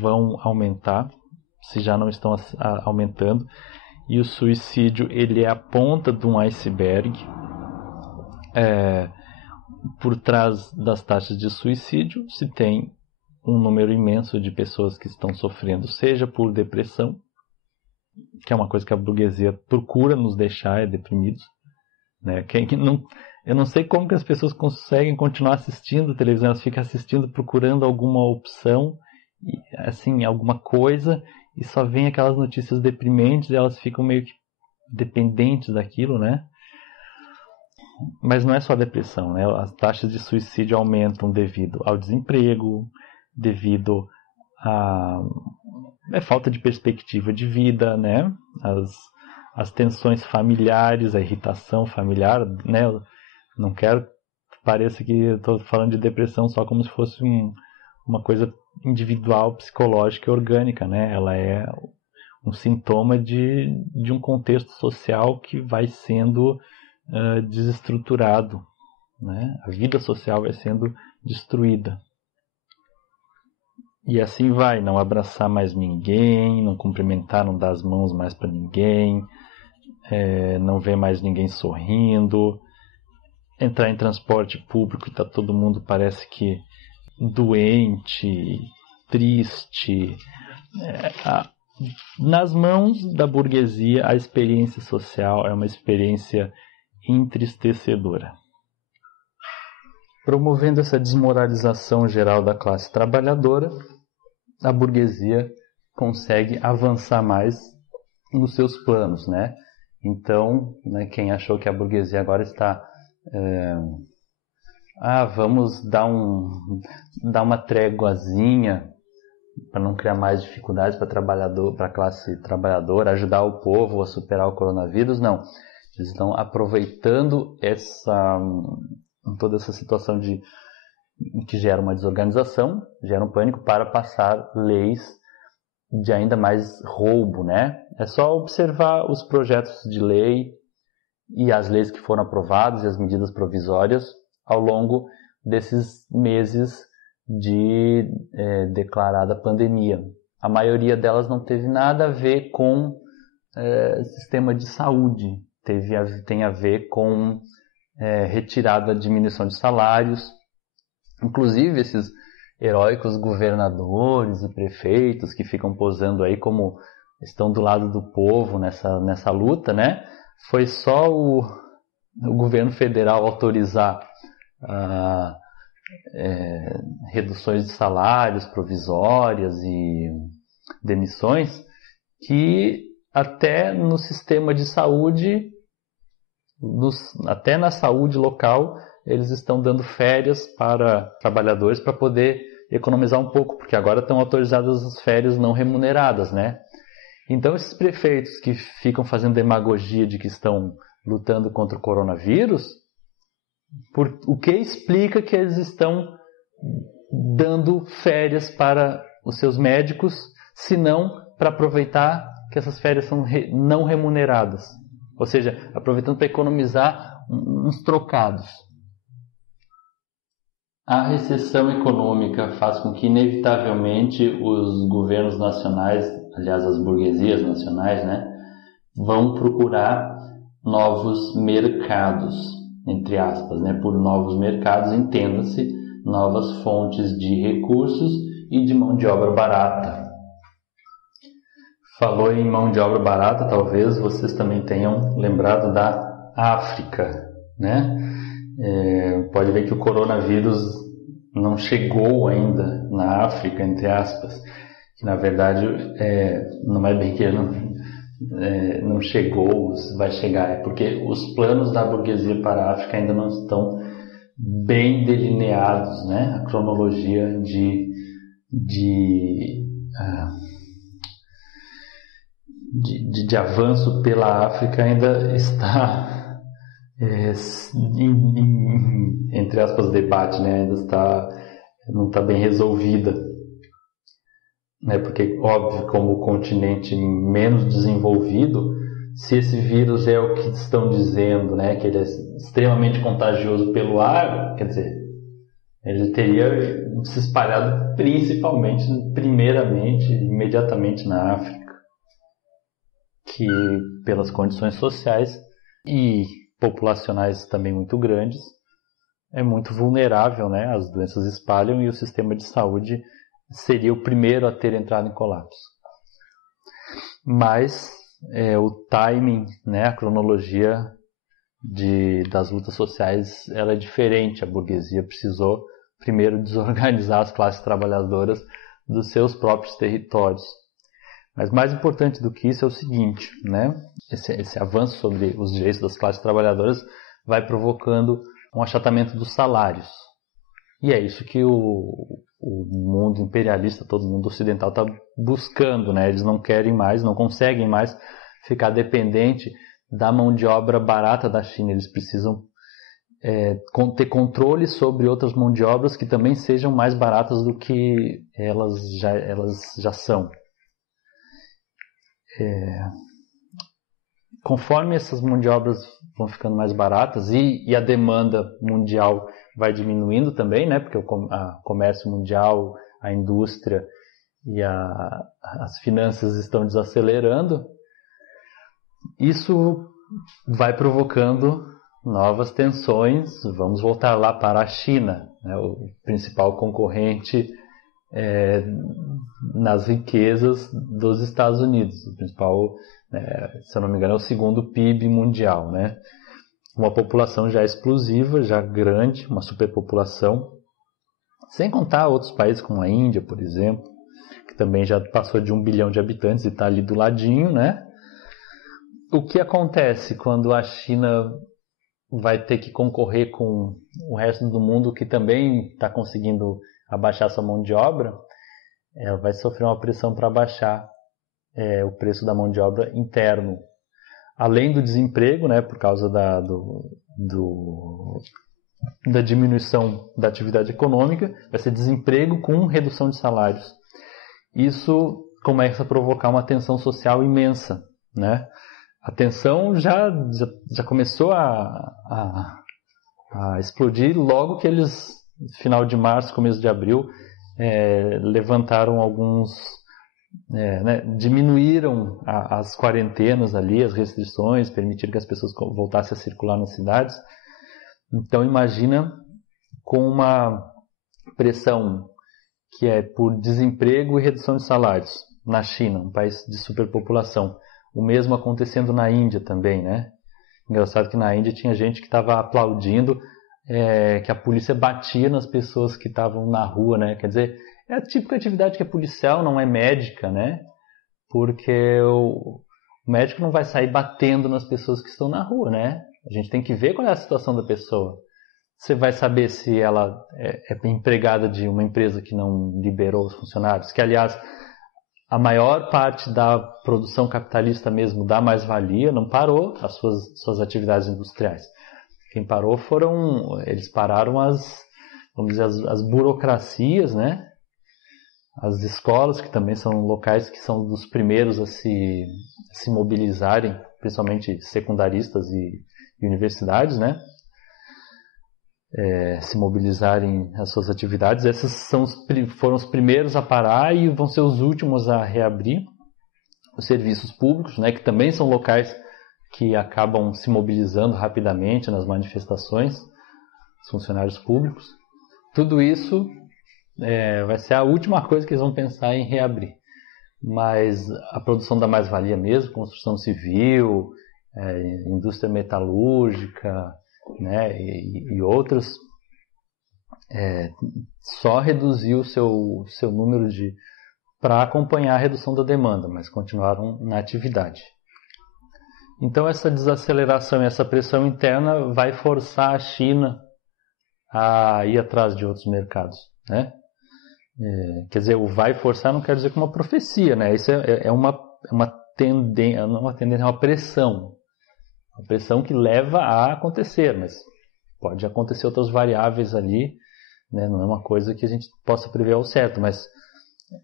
vão aumentar, se já não estão aumentando. e o suicídio ele é a ponta de um iceberg. Por trás das taxas de suicídio se tem um número imenso de pessoas que estão sofrendo, seja por depressão, que é uma coisa que a burguesia procura nos deixar deprimidos, né? Eu não sei como que as pessoas conseguem continuar assistindo televisão, elas ficam assistindo, procurando alguma opção, assim, alguma coisa, e só vem aquelas notícias deprimentes e elas ficam meio que dependentes daquilo, né? Mas não é só depressão, né? As taxas de suicídio aumentam devido ao desemprego, devido à falta de perspectiva de vida, né? As tensões familiares, a irritação familiar, né? Eu não quero que pareça que eu estou falando de depressão só como se fosse uma coisa individual, psicológica e orgânica, né? Ela é um sintoma de um contexto social que vai sendo desestruturado, né? A vida social vai sendo destruída. E assim vai, não abraçar mais ninguém, não cumprimentar, não dar as mãos mais para ninguém, não ver mais ninguém sorrindo, entrar em transporte público e tá todo mundo parece que doente, triste. Nas mãos da burguesia, a experiência social é uma experiência entristecedora. Promovendo essa desmoralização geral da classe trabalhadora, a burguesia consegue avançar mais nos seus planos, né? Então, né, quem achou que a burguesia agora está vamos dar uma tréguazinha para não criar mais dificuldades para a classe trabalhadora, ajudar o povo a superar o coronavírus, não. Eles estão aproveitando toda essa situação que gera uma desorganização, gera um pânico para passar leis de ainda mais roubo, né? É só observar os projetos de lei e as leis que foram aprovadas e as medidas provisórias ao longo desses meses de declarada pandemia. A maioria delas não teve nada a ver com sistema de saúde, tem a ver com retirada, diminuição de salários. Inclusive esses heróicos governadores e prefeitos que ficam posando aí como estão do lado do povo nessa luta, né? Foi só o governo federal autorizar reduções de salários provisórias e demissões que até no sistema de saúde, até na saúde local, eles estão dando férias para trabalhadores para poder economizar um pouco, porque agora estão autorizadas as férias não remuneradas, né? Então esses prefeitos que ficam fazendo demagogia de que estão lutando contra o coronavírus, o que explica que eles estão dando férias para os seus médicos, se não para aproveitar que essas férias são não remuneradas. Ou seja, aproveitando para economizar uns trocados. A recessão econômica faz com que, inevitavelmente, os governos nacionais, aliás, as burguesias nacionais, né, vão procurar novos mercados, entre aspas, né? Por novos mercados, entenda-se, novas fontes de recursos e de mão de obra barata. Falou em mão de obra barata, talvez vocês também tenham lembrado da África, né? Pode ver que o coronavírus não chegou ainda na África, entre aspas, que na verdade não é bem que não chegou, vai chegar, é porque os planos da burguesia para a África ainda não estão bem delineados, né? A cronologia de avanço pela África ainda está entre aspas, debate, né? Ainda não está bem resolvida, né? Porque, óbvio, como o continente menos desenvolvido, se esse vírus é o que estão dizendo, né? Que ele é extremamente contagioso pelo ar, quer dizer, ele teria se espalhado primeiramente, imediatamente na África. que pelas condições sociais e populacionais também muito grandes, é muito vulnerável, né? As doenças espalham e o sistema de saúde seria o primeiro a ter entrado em colapso. Mas o timing, né, a cronologia das lutas sociais era diferente. A burguesia precisou primeiro desorganizar as classes trabalhadoras dos seus próprios territórios. Mas mais importante do que isso é o seguinte, né? Esse avanço sobre os direitos das classes trabalhadoras vai provocando um achatamento dos salários. E é isso que o mundo imperialista, todo mundo ocidental está buscando, né? Eles não querem mais, não conseguem mais ficar dependente da mão de obra barata da China. Eles precisam ter controle sobre outras mãos de obras que também sejam mais baratas do que elas já são. Conforme essas mãos de obras vão ficando mais baratas e a demanda mundial vai diminuindo também, né? Porque o comércio mundial, a indústria e as finanças estão desacelerando, isso vai provocando novas tensões. Vamos voltar lá para a China, né? O principal concorrente nas riquezas dos Estados Unidos. O principal, se eu não me engano, é o segundo PIB mundial, né? Uma população já explosiva, já grande, uma superpopulação, sem contar outros países como a Índia, por exemplo, que também já passou de 1 bilhão de habitantes e está ali do ladinho, né? O que acontece quando a China vai ter que concorrer com o resto do mundo que também está conseguindo abaixar sua mão de obra? Ela vai sofrer uma pressão para baixar o preço da mão de obra interno. Além do desemprego, né, por causa da diminuição da atividade econômica, vai ser desemprego com redução de salários. Isso começa a provocar uma tensão social imensa, né? A tensão já começou a explodir logo que eles, final de março, começo de abril, levantaram diminuíram as quarentenas ali, as restrições, permitiram que as pessoas voltassem a circular nas cidades. Então imagina com uma pressão que é por desemprego e redução de salários na China, um país de superpopulação. O mesmo acontecendo na Índia também, né? Engraçado que na Índia tinha gente que estava aplaudindo que a polícia batia nas pessoas que estavam na rua, né? Quer dizer, é a típica atividade que é policial, não é médica, né? Porque o médico não vai sair batendo nas pessoas que estão na rua, né? A gente tem que ver qual é a situação da pessoa. Você vai saber se ela é empregada de uma empresa que não liberou os funcionários, que, aliás, a maior parte da produção capitalista mesmo da mais-valia não parou as suas atividades industriais. Quem parou eles pararam vamos dizer, as burocracias, né? As escolas, que também são locais que são dos primeiros a se mobilizarem, principalmente secundaristas e universidades, né? Se mobilizarem as suas atividades. Esses foram os primeiros a parar e vão ser os últimos a reabrir. Os serviços públicos, né, que também são locais que acabam se mobilizando rapidamente nas manifestações, os funcionários públicos. Tudo isso vai ser a última coisa que eles vão pensar em reabrir. Mas a produção da mais-valia mesmo, construção civil, indústria metalúrgica, né, e outras, só reduziu o seu número para acompanhar a redução da demanda, mas continuaram na atividade. Então essa desaceleração e essa pressão interna vai forçar a China a ir atrás de outros mercados, né? Quer dizer, o vai forçar não quer dizer que uma profecia, né? Isso é uma tendência, não é uma tendência, é uma pressão. Uma pressão que leva a acontecer, mas pode acontecer outras variáveis ali, né? Não é uma coisa que a gente possa prever ao certo, mas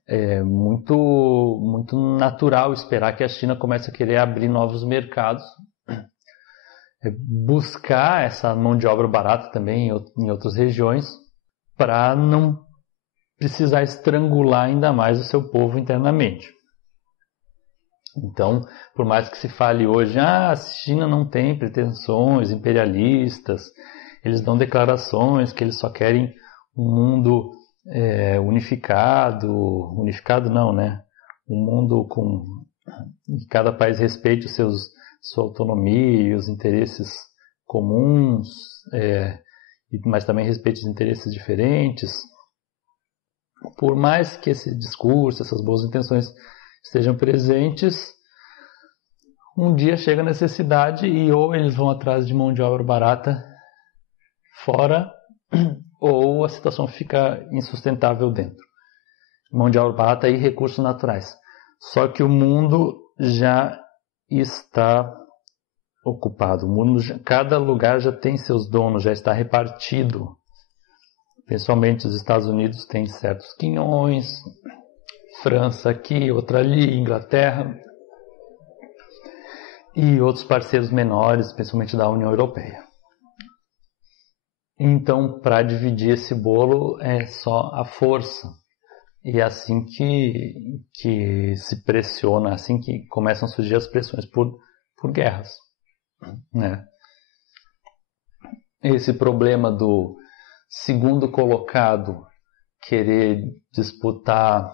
é muito, muito natural esperar que a China comece a querer abrir novos mercados, buscar essa mão de obra barata também em outras regiões, para não precisar estrangular ainda mais o seu povo internamente. Então, por mais que se fale hoje, a China não tem pretensões imperialistas, eles dão declarações que eles só querem um mundo unificado não, né? Um mundo com que cada país respeite sua autonomia e os interesses comuns, mas também respeite os interesses diferentes. Por mais que esse discurso, essas boas intenções estejam presentes, um dia chega a necessidade e ou eles vão atrás de mão de obra barata fora, ou a situação fica insustentável dentro. Mão de obra barata e recursos naturais. Só que o mundo já está ocupado. Cada lugar já tem seus donos, já está repartido. Principalmente os Estados Unidos têm certos quinhões, França aqui, outra ali, Inglaterra e outros parceiros menores, principalmente da União Europeia. Então, para dividir esse bolo é só a força. E é assim que se pressiona, assim que começam a surgir as pressões por guerras, né? Esse problema do segundo colocado querer disputar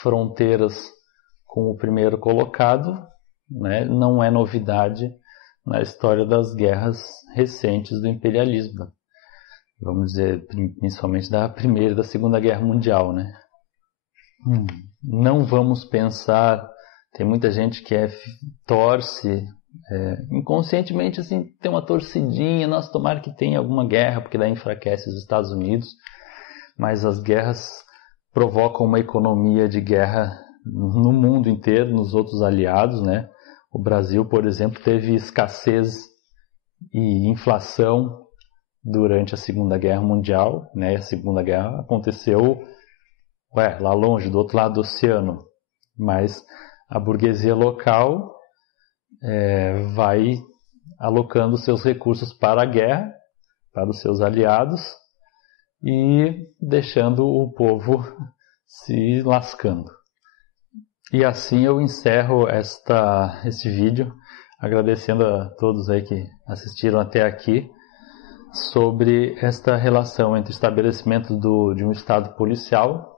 fronteiras com o primeiro colocado, né, não é novidade na história das guerras recentes do imperialismo. Vamos dizer, principalmente da Primeira e da Segunda Guerra Mundial, né? Não vamos pensar, tem muita gente que torce, inconscientemente assim, tem uma torcidinha, nossa, tomara que tenha alguma guerra, porque daí enfraquece os Estados Unidos, mas as guerras provocam uma economia de guerra no mundo inteiro, nos outros aliados, né? O Brasil, por exemplo, teve escassez e inflação durante a Segunda Guerra Mundial, né? A Segunda Guerra aconteceu lá longe, do outro lado do oceano, mas a burguesia local vai alocando seus recursos para a guerra, para os seus aliados, e deixando o povo se lascando. E assim eu encerro este vídeo, agradecendo a todos aí que assistiram até aqui, sobre esta relação entre o estabelecimento de um Estado policial,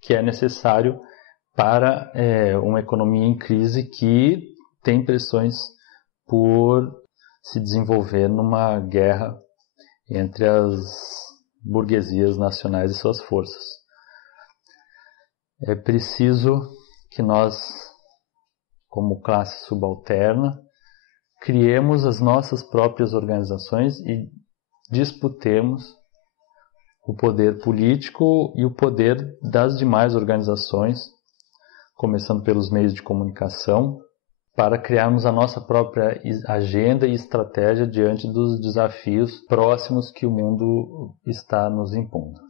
que é necessário para uma economia em crise que tem pressões por se desenvolver numa guerra entre as burguesias nacionais e suas forças. É preciso que nós, como classe subalterna, criemos as nossas próprias organizações e disputemos o poder político e o poder das demais organizações, começando pelos meios de comunicação, para criarmos a nossa própria agenda e estratégia diante dos desafios próximos que o mundo está nos impondo.